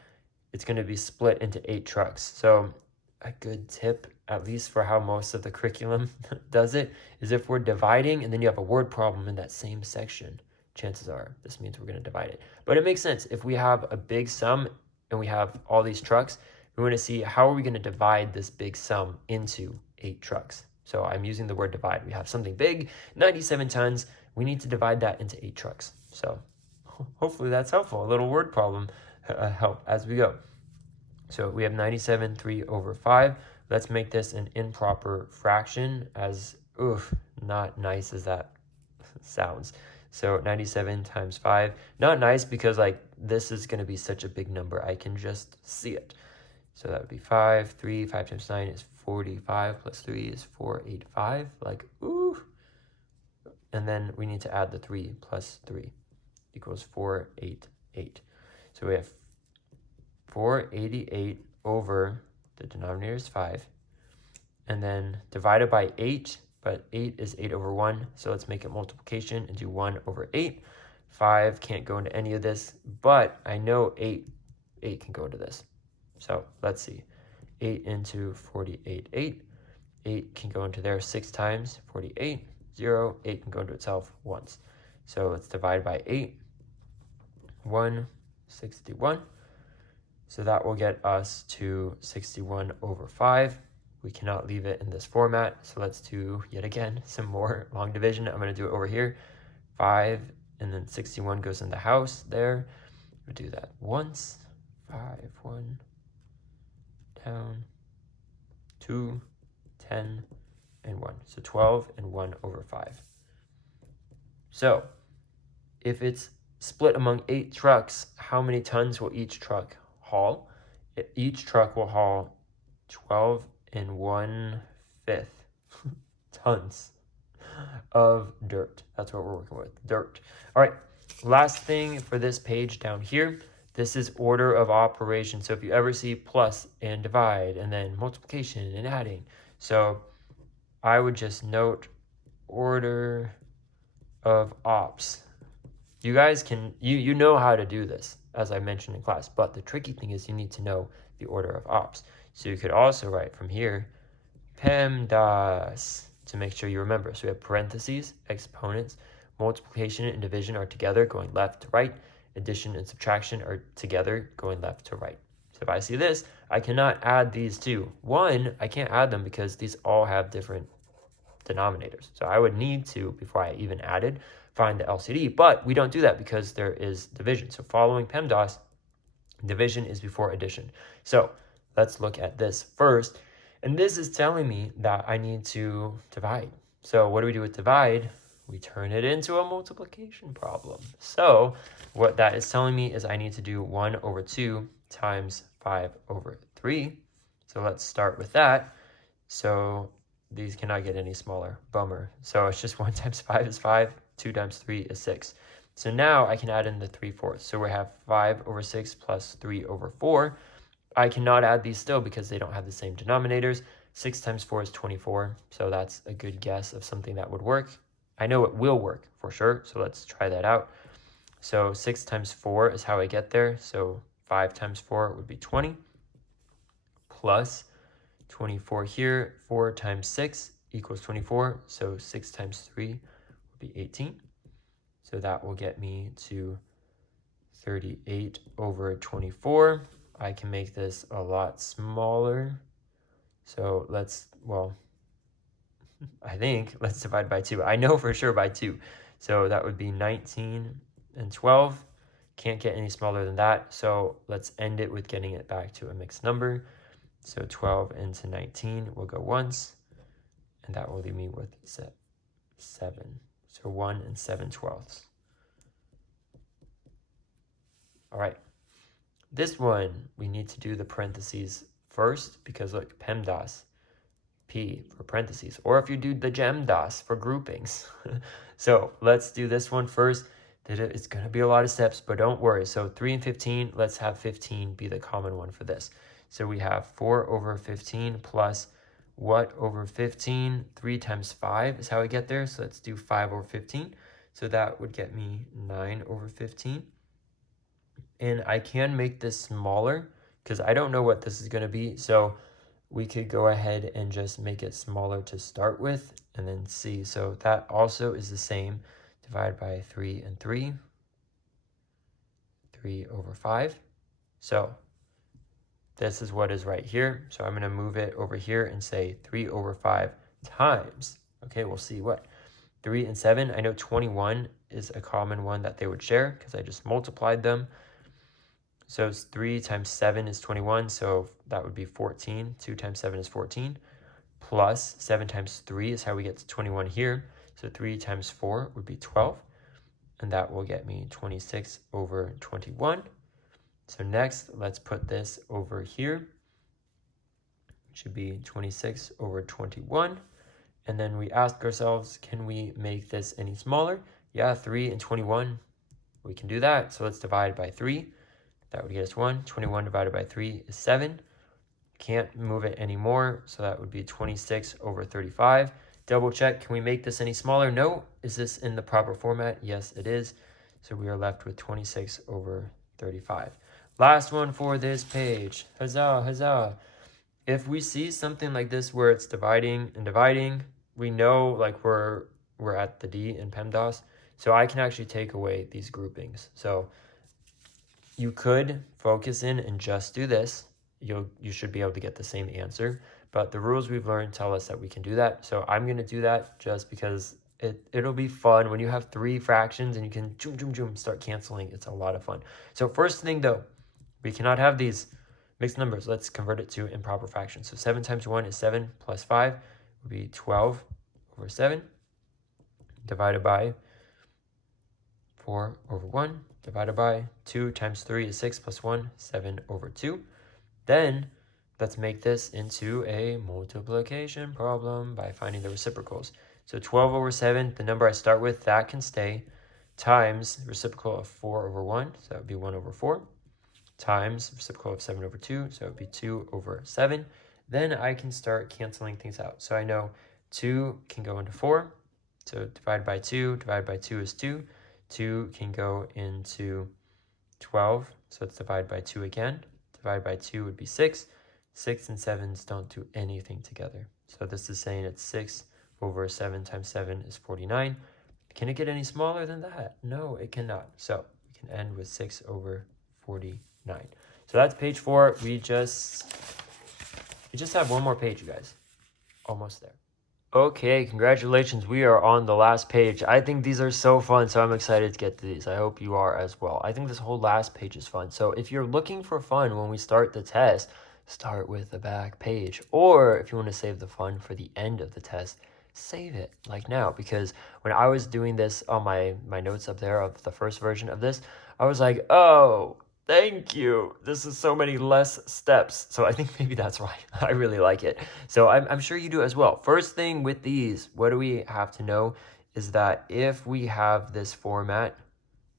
It's going to be split into 8 trucks. So a good tip, at least for how most of the curriculum does it, is if we're dividing and then you have a word problem in that same section, chances are this means we're going to divide it. But it makes sense. If we have a big sum and we have all these trucks, we want to see how are we going to divide this big sum into 8 trucks. So I'm using the word divide. We have something big, 97 tons. We need to divide that into 8 trucks. So hopefully that's helpful. A little word problem help as we go. So we have 97 3 over 5. Let's make this an improper fraction, as not nice as that sounds. So 97 times 5. Not nice because like this is going to be such a big number. I can just see it. So that would be 5. 3, 5 times 9 is 45 plus 3 is 485. Like, ooh. And then we need to add the 3 plus 3 equals 488. So we have 488 over, the denominator is 5, and then divided by 8, but 8 is 8 over 1, so let's make it multiplication and do 1 over 8. 5 can't go into any of this, but I know 8 can go into this. So let's see. 8 into 48, 8 can go into there 6 times, 48, 0, 8 can go into itself once. So let's divide by 8, 161. So that will get us to 61 over 5. We cannot leave it in this format, so let's do, yet again, some more long division. I'm going to do it over here. 5, and then 61 goes in the house there. We'll do that once. 5, 1, down, 2, 10, and 1. So 12 and 1 over 5. So if it's split among 8 trucks, how many tons will each truck haul? Each truck will haul 12 and 1/5 tons of dirt. That's what we're working with, dirt. All right, last thing for this page down here, this is order of operation. So if you ever see plus and divide and then multiplication and adding, so I would just note order of ops. You guys can, you know how to do this, as I mentioned in class, but the tricky thing is you need to know the order of ops. So you could also write from here, PEMDAS, to make sure you remember. So we have parentheses, exponents, multiplication and division are together going left to right, addition and subtraction are together going left to right. So if I see this, I cannot add these two. One, I can't add them because these all have different denominators. So I would need to, before I even added, find the LCD, but we don't do that because there is division. So following PEMDAS, division is before addition. So let's look at this first. And this is telling me that I need to divide. So what do we do with divide? We turn it into a multiplication problem. So what that is telling me is I need to do 1 over 2 times 5 over 3. So let's start with that. So these cannot get any smaller. Bummer. So it's just 1 times 5 is 5. 2 times 3 is 6. So now I can add in the 3/4. So we have 5 over 6 plus 3 over 4. I cannot add these still because they don't have the same denominators. 6 times 4 is 24. So that's a good guess of something that would work. I know it will work for sure. So let's try that out. So 6 times 4 is how I get there. So 5 times 4 would be 20. Plus 24 here. 4 times 6 equals 24. So 6 times 3 be 18. So that will get me to 38 over 24. I can make this a lot smaller. So let's divide by 2. I know for sure by 2. So that would be 19 and 12. Can't get any smaller than that. So let's end it with getting it back to a mixed number. So 12 into 19 will go once, and that will leave me with 7. So 1 and 7/12. All right. This one, we need to do the parentheses first because look, PEMDAS. P for parentheses, or if you do the GEMDAS for groupings. So let's do this one first. It's going to be a lot of steps, but don't worry. So 3 and 15, let's have 15 be the common one for this. So we have 4 over 15 plus what over 15? 3 times 5 is how we get there. So let's do 5 over 15. So that would get me 9 over 15. And I can make this smaller because I don't know what this is going to be. So we could go ahead and just make it smaller to start with and then see. So that also is the same. Divide by 3 and 3. 3 over 5. So this is what is right here. So I'm going to move it over here and say 3 over 5 times. Okay, we'll see what. 3 and 7. I know 21 is a common one that they would share because I just multiplied them. So 3 times 7 is 21, so that would be 14. 2 times 7 is 14. Plus 7 times 3 is how we get to 21 here. So 3 times 4 would be 12. And that will get me 26 over 21. So next, let's put this over here. It should be 26 over 21. And then we ask ourselves, can we make this any smaller? Yeah, 3 and 21, we can do that. So let's divide by 3. That would get us 1. 21 divided by 3 is 7. Can't move it anymore, so that would be 26 over 35. Double check, can we make this any smaller? No. Is this in the proper format? Yes, it is. So we are left with 26 over 35. Last one for this page. Huzzah, huzzah. If we see something like this where it's dividing and dividing, we know like we're at the D in PEMDAS. So I can actually take away these groupings. So you could focus in and just do this. You should be able to get the same answer. But the rules we've learned tell us that we can do that. So I'm going to do that just because it'll be fun when you have 3 fractions and you can start canceling. It's a lot of fun. So first thing though, we cannot have these mixed numbers. Let's convert it to improper fractions. So 7 times 1 is 7 plus 5 would be 12 over 7 divided by 4 over 1 divided by 2 times 3 is 6 plus 1, 7 over 2. Then let's make this into a multiplication problem by finding the reciprocals. So 12 over 7, the number I start with, that can stay, times reciprocal of 4 over 1, so that would be 1 over 4, times reciprocal of 7 over 2, so it would be 2 over 7. Then I can start canceling things out. So I know 2 can go into 4, so divided by 2 is 2. 2 can go into 12, so let's divide by 2 again. Divided by 2 would be 6. 6 and 7s don't do anything together. So this is saying it's 6 over 7 times 7 is 49. Can it get any smaller than that? No, it cannot. So we can end with 6 over 49. So that's page 4. We just have one more page, you guys. Almost there. Okay, congratulations. We are on the last page. I think these are so fun, so I'm excited to get to these. I hope you are as well. I think this whole last page is fun. So if you're looking for fun when we start the test, start with the back page. Or if you want to save the fun for the end of the test, save it like now. Because when I was doing this on my notes up there of the first version of this, I was like, oh, thank you. This is so many less steps. So I think maybe that's right. I really like it. So I'm sure you do as well. First thing with these, what do we have to know is that if we have this format,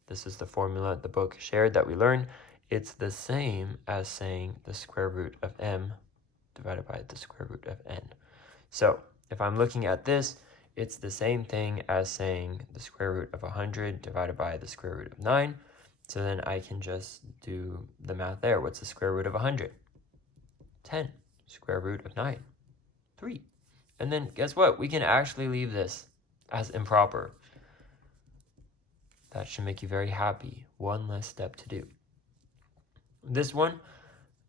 this is the formula the book shared that we learned, it's the same as saying the square root of m divided by the square root of n. So if I'm looking at this, it's the same thing as saying the square root of 100 divided by the square root of 9. So then I can just do the math there. What's the square root of 100? 10. Square root of 9? 3. And then guess what? We can actually leave this as improper. That should make you very happy. One less step to do. This one,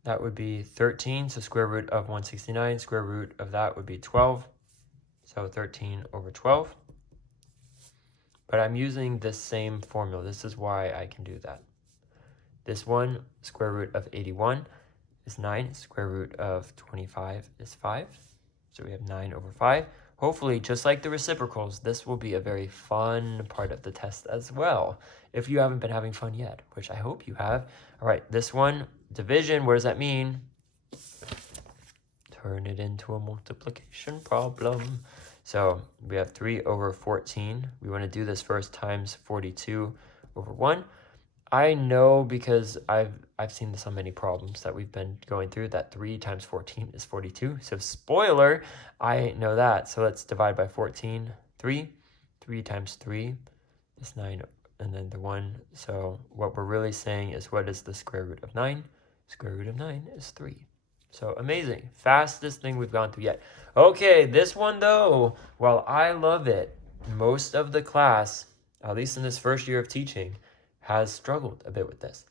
that would be 13. So square root of 169. Square root of that would be 12. So 13 over 12. But I'm using this same formula. This is why I can do that. This one, square root of 81 is 9. Square root of 25 is 5. So we have 9 over 5. Hopefully, just like the reciprocals, this will be a very fun part of the test as well. If you haven't been having fun yet, which I hope you have. All right, this one, division, what does that mean? turn it into a multiplication problem. So we have 3 over 14. We want to do this first times 42 over 1. I know because I've seen this on many problems that we've been going through that 3 times 14 is 42. So spoiler, I know that. So let's divide by 14. 3 times 3 is 9, and then the 1. So what we're really saying is, what is the square root of 9? Square root of 9 is 3. So amazing. Fastest thing we've gone through yet. Okay, this one though, while I love it, most of the class, at least in this first year of teaching, has struggled a bit with this.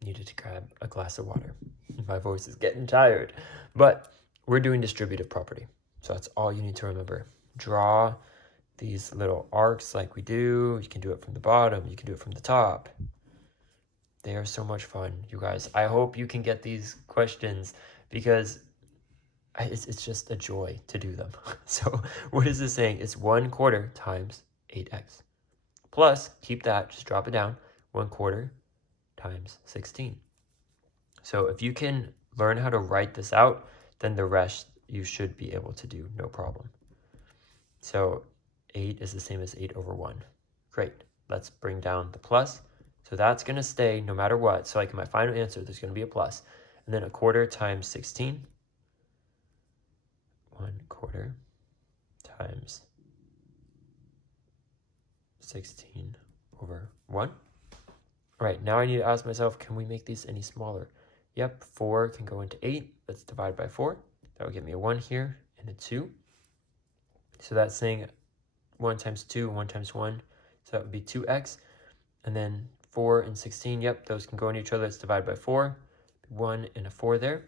Needed to grab a glass of water. My voice is getting tired. But we're doing distributive property. So that's all you need to remember. Draw these little arcs like we do. You can do it from the bottom. You can do it from the top. They are so much fun, you guys. I hope you can get these questions because it's just a joy to do them. So what is this saying? It's 1/4 times 8x. Plus, keep that, just drop it down, 1/4 times 16. So if you can learn how to write this out, then the rest you should be able to do, no problem. So 8 is the same as 8 over 1. Great. Let's bring down the plus. So that's going to stay no matter what. So like in my final answer, there's going to be a plus. And then 1/4 times 16. 1/4 times 16 over 1. All right, now I need to ask myself, can we make these any smaller? Yep, 4 can go into 8. Let's divide by 4. That will give me a 1 here and a 2. So that's saying 1 times 2, 1 times 1. So that would be 2x. And then 4 and 16, yep, those can go in each other. Let's divide by 4. 1 and a 4 there.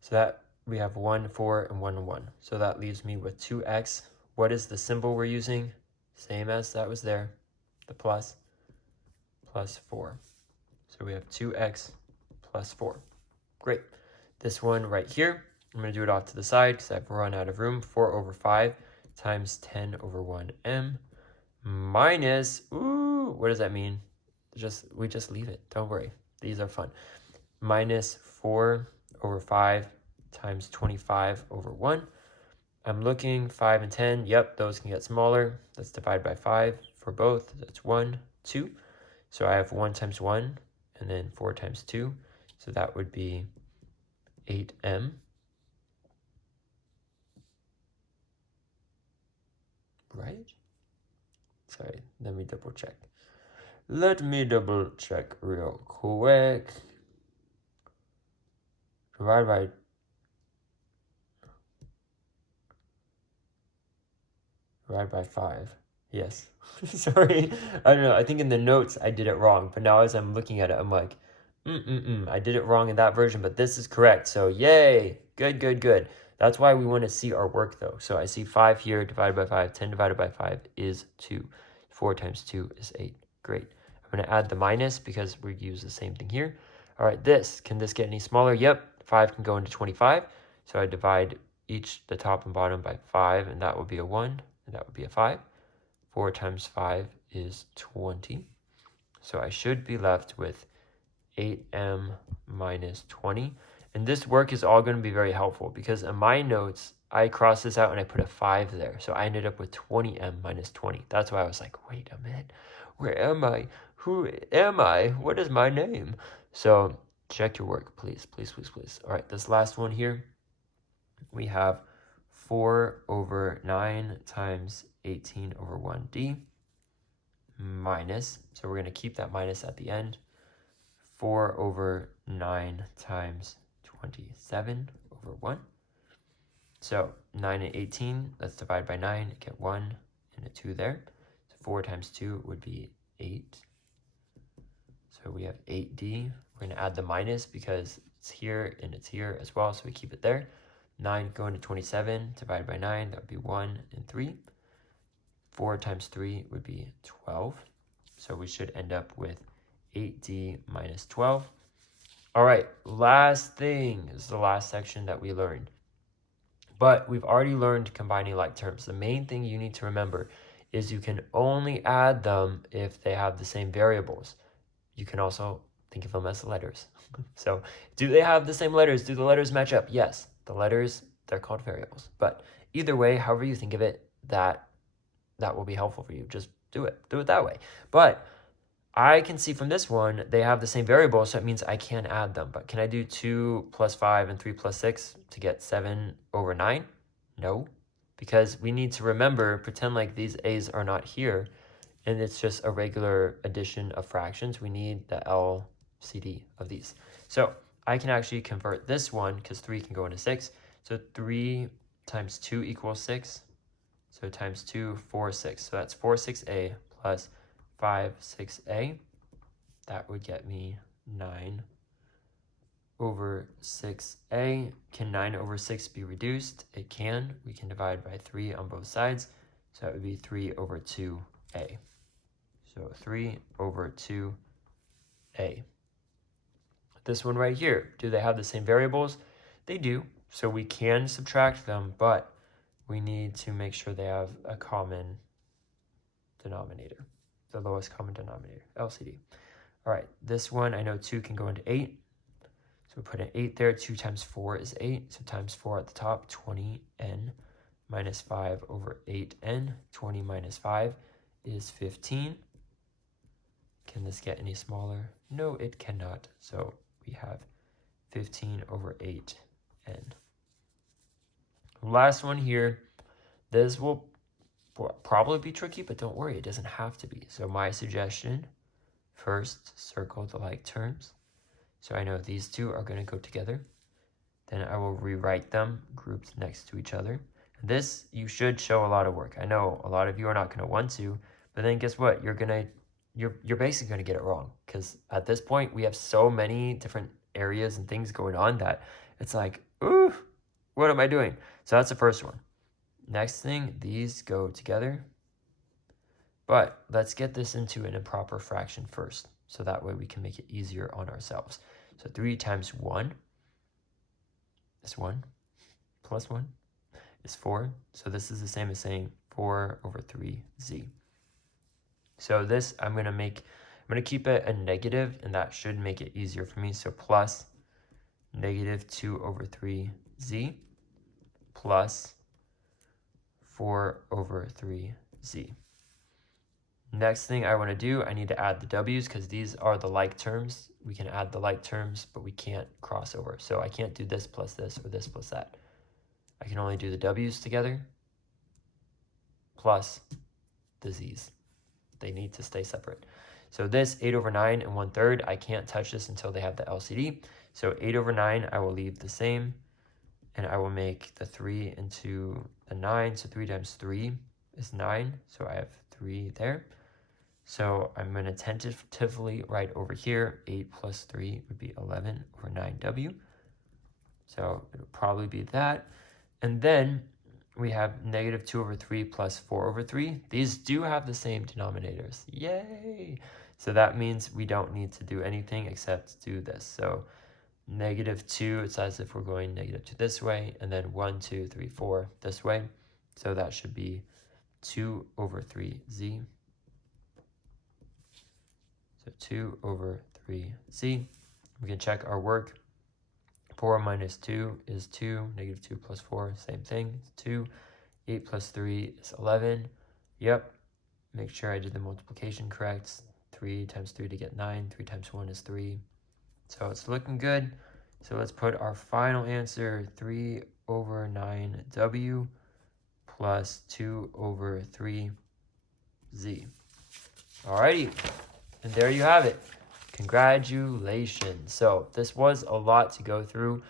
So that we have 1, 4, and 1, and 1. So that leaves me with 2x. What is the symbol we're using? Same as that was there, the plus 4. So we have 2x plus 4. Great. This one right here, I'm going to do it off to the side because I've run out of room. 4 over 5 times 10 over 1m minus, what does that mean? We just leave it. Don't worry. These are fun. Minus 4 over 5 times 25 over 1. I'm looking 5 and 10. Yep, those can get smaller. Let's divide by 5 for both. That's 1, 2. So I have 1 times 1 and then 4 times 2. So that would be 8m. Right? Sorry, let me double check. Let me double check real quick. Divide by 5. Yes. Sorry. I don't know. I think in the notes I did it wrong. But now as I'm looking at it, I'm like, I did it wrong in that version, but this is correct. So yay. Good. That's why we want to see our work though. So I see 5 here divided by 5. 10 divided by 5 is 2. 4 times 2 is 8. Great. I'm going to add the minus because we use the same thing here. All right, can this get any smaller? Yep. 5 can go into 25. So I divide the top and bottom by 5, and that would be a 1, and that would be a 5. 4 times 5 is 20. So I should be left with 8m minus 20. And this work is all going to be very helpful because in my notes, I crossed this out and I put a 5 there. So I ended up with 20m minus 20. That's why I was like, wait a minute. Where am I? Who am I? What is my name? So check your work, please. All right, this last one here, we have 4 over 9 times 18 over 1d minus, so we're going to keep that minus at the end, 4 over 9 times 27 over 1. So 9 and 18, let's divide by 9, get 1 and a 2 there. So 4 times 2 would be 8. So we have 8d. We're going to add the minus because it's here and it's here as well, so we keep it there. 9 going to 27, divided by 9, that would be 1 and 3. 4 times 3 would be 12. So we should end up with 8d minus 12. All right, last thing is the last section that we learned. But we've already learned combining like terms. The main thing you need to remember is you can only add them if they have the same variables. You can also think of them as letters. So do they have the same letters? Do the letters match up? Yes, the letters, they're called variables. But either way, however you think of it, that will be helpful for you. Just do it that way. But I can see from this one, they have the same variable, so it means I can add them. But can I do 2 plus 5 and 3 plus 6 to get 7 over 9? No, because we need to remember, pretend like these a's are not here, and it's just a regular addition of fractions. We need the LCD of these. So I can actually convert this one, because 3 can go into 6. So 3 times 2 equals 6. So times 2, 4, 6. So that's 4, 6a plus 5, 6a. That would get me 9 over 6a. Can 9 over 6 be reduced? It can. We can divide by 3 on both sides. So that would be 3 over 2a. So 3 over 2a. This one right here, do they have the same variables? They do. So we can subtract them, but we need to make sure they have a common denominator, the lowest common denominator, LCD. All right, this one, I know 2 can go into 8. So we put an 8 there. 2 times 4 is 8. So times 4 at the top, 20n minus 5 over 8n. 20 minus 5 is 15. Can this get any smaller? No, it cannot. So we have 15 over 8n. Last one here. This will probably be tricky, but don't worry, it doesn't have to be. So my suggestion, first circle the like terms. So I know these two are going to go together. Then I will rewrite them grouped next to each other. This, you should show a lot of work. I know a lot of you are not going to want to, but then guess what? You're basically going to get it wrong, because at this point we have so many different areas and things going on that it's like, ooh, what am I doing? So that's the first one. Next thing, these go together. But let's get this into an improper fraction first, so that way we can make it easier on ourselves. So 3 times 1 is 1, plus 1 is 4. So this is the same as saying 4 over 3z. So this, I'm going to keep it a negative, and that should make it easier for me. So plus negative 2 over 3z plus 4 over 3z. Next thing I want to do, I need to add the w's, because these are the like terms. We can add the like terms, but we can't cross over. So I can't do this plus this or this plus that. I can only do the w's together plus the z's. They need to stay separate. So this 8 over 9 and 1/3, I can't touch this until they have the LCD. So 8 over 9, I will leave the same, and I will make the 3 into the 9. So 3 times 3 is 9. So I have 3 there. So I'm going to tentatively write over here, 8 plus 3 would be 11 over 9w. So it would probably be that. And then we have negative 2 over 3 plus 4 over 3. These do have the same denominators. Yay! So that means we don't need to do anything except do this. So negative 2, it's as if we're going negative 2 this way, and then 1, 2, 3, 4 this way. So that should be 2 over 3z. So 2 over 3z. We can check our work. 4 minus 2 is 2. Negative 2 plus 4, same thing, 2. 8 plus 3 is 11. Yep. Make sure I did the multiplication correct. 3 times 3 to get 9. 3 times 1 is 3. So it's looking good. So let's put our final answer, 3 over 9w plus 2 over 3z. Alrighty. And there you have it. Congratulations. So this was a lot to go through.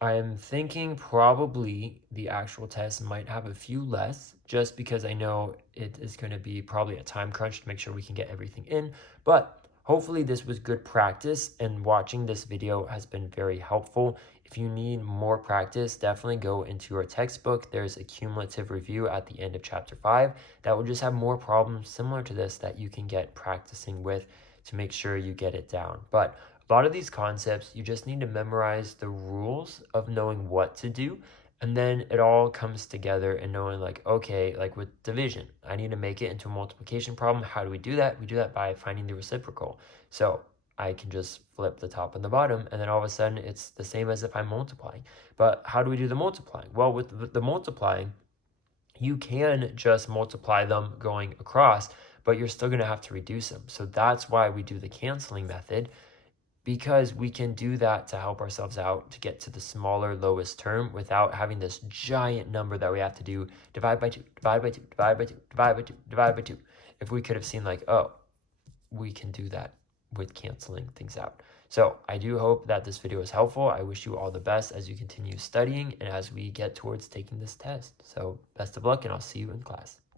I am thinking probably the actual test might have a few less, just because I know it is going to be probably a time crunch to make sure we can get everything in. But hopefully this was good practice, and watching this video has been very helpful. If you need more practice, definitely go into your textbook. There's a cumulative review at the end of chapter 5 that will just have more problems similar to this that you can get practicing with to make sure you get it down. But a lot of these concepts, you just need to memorize the rules of knowing what to do, and then it all comes together and knowing like, okay, like with division, I need to make it into a multiplication problem. How do we do that? We do that by finding the reciprocal. So I can just flip the top and the bottom, and then all of a sudden it's the same as if I'm multiplying. But how do we do the multiplying? Well, with the multiplying, you can just multiply them going across, but you're still going to have to reduce them. So that's why we do the canceling method, because we can do that to help ourselves out to get to the smaller lowest term without having this giant number that we have to do divide by 2, divide by 2, divide by 2, divide by 2, divide by 2. If we could have seen like, oh, we can do that with canceling things out. So I do hope that this video is helpful. I wish you all the best as you continue studying and as we get towards taking this test. So best of luck, and I'll see you in class.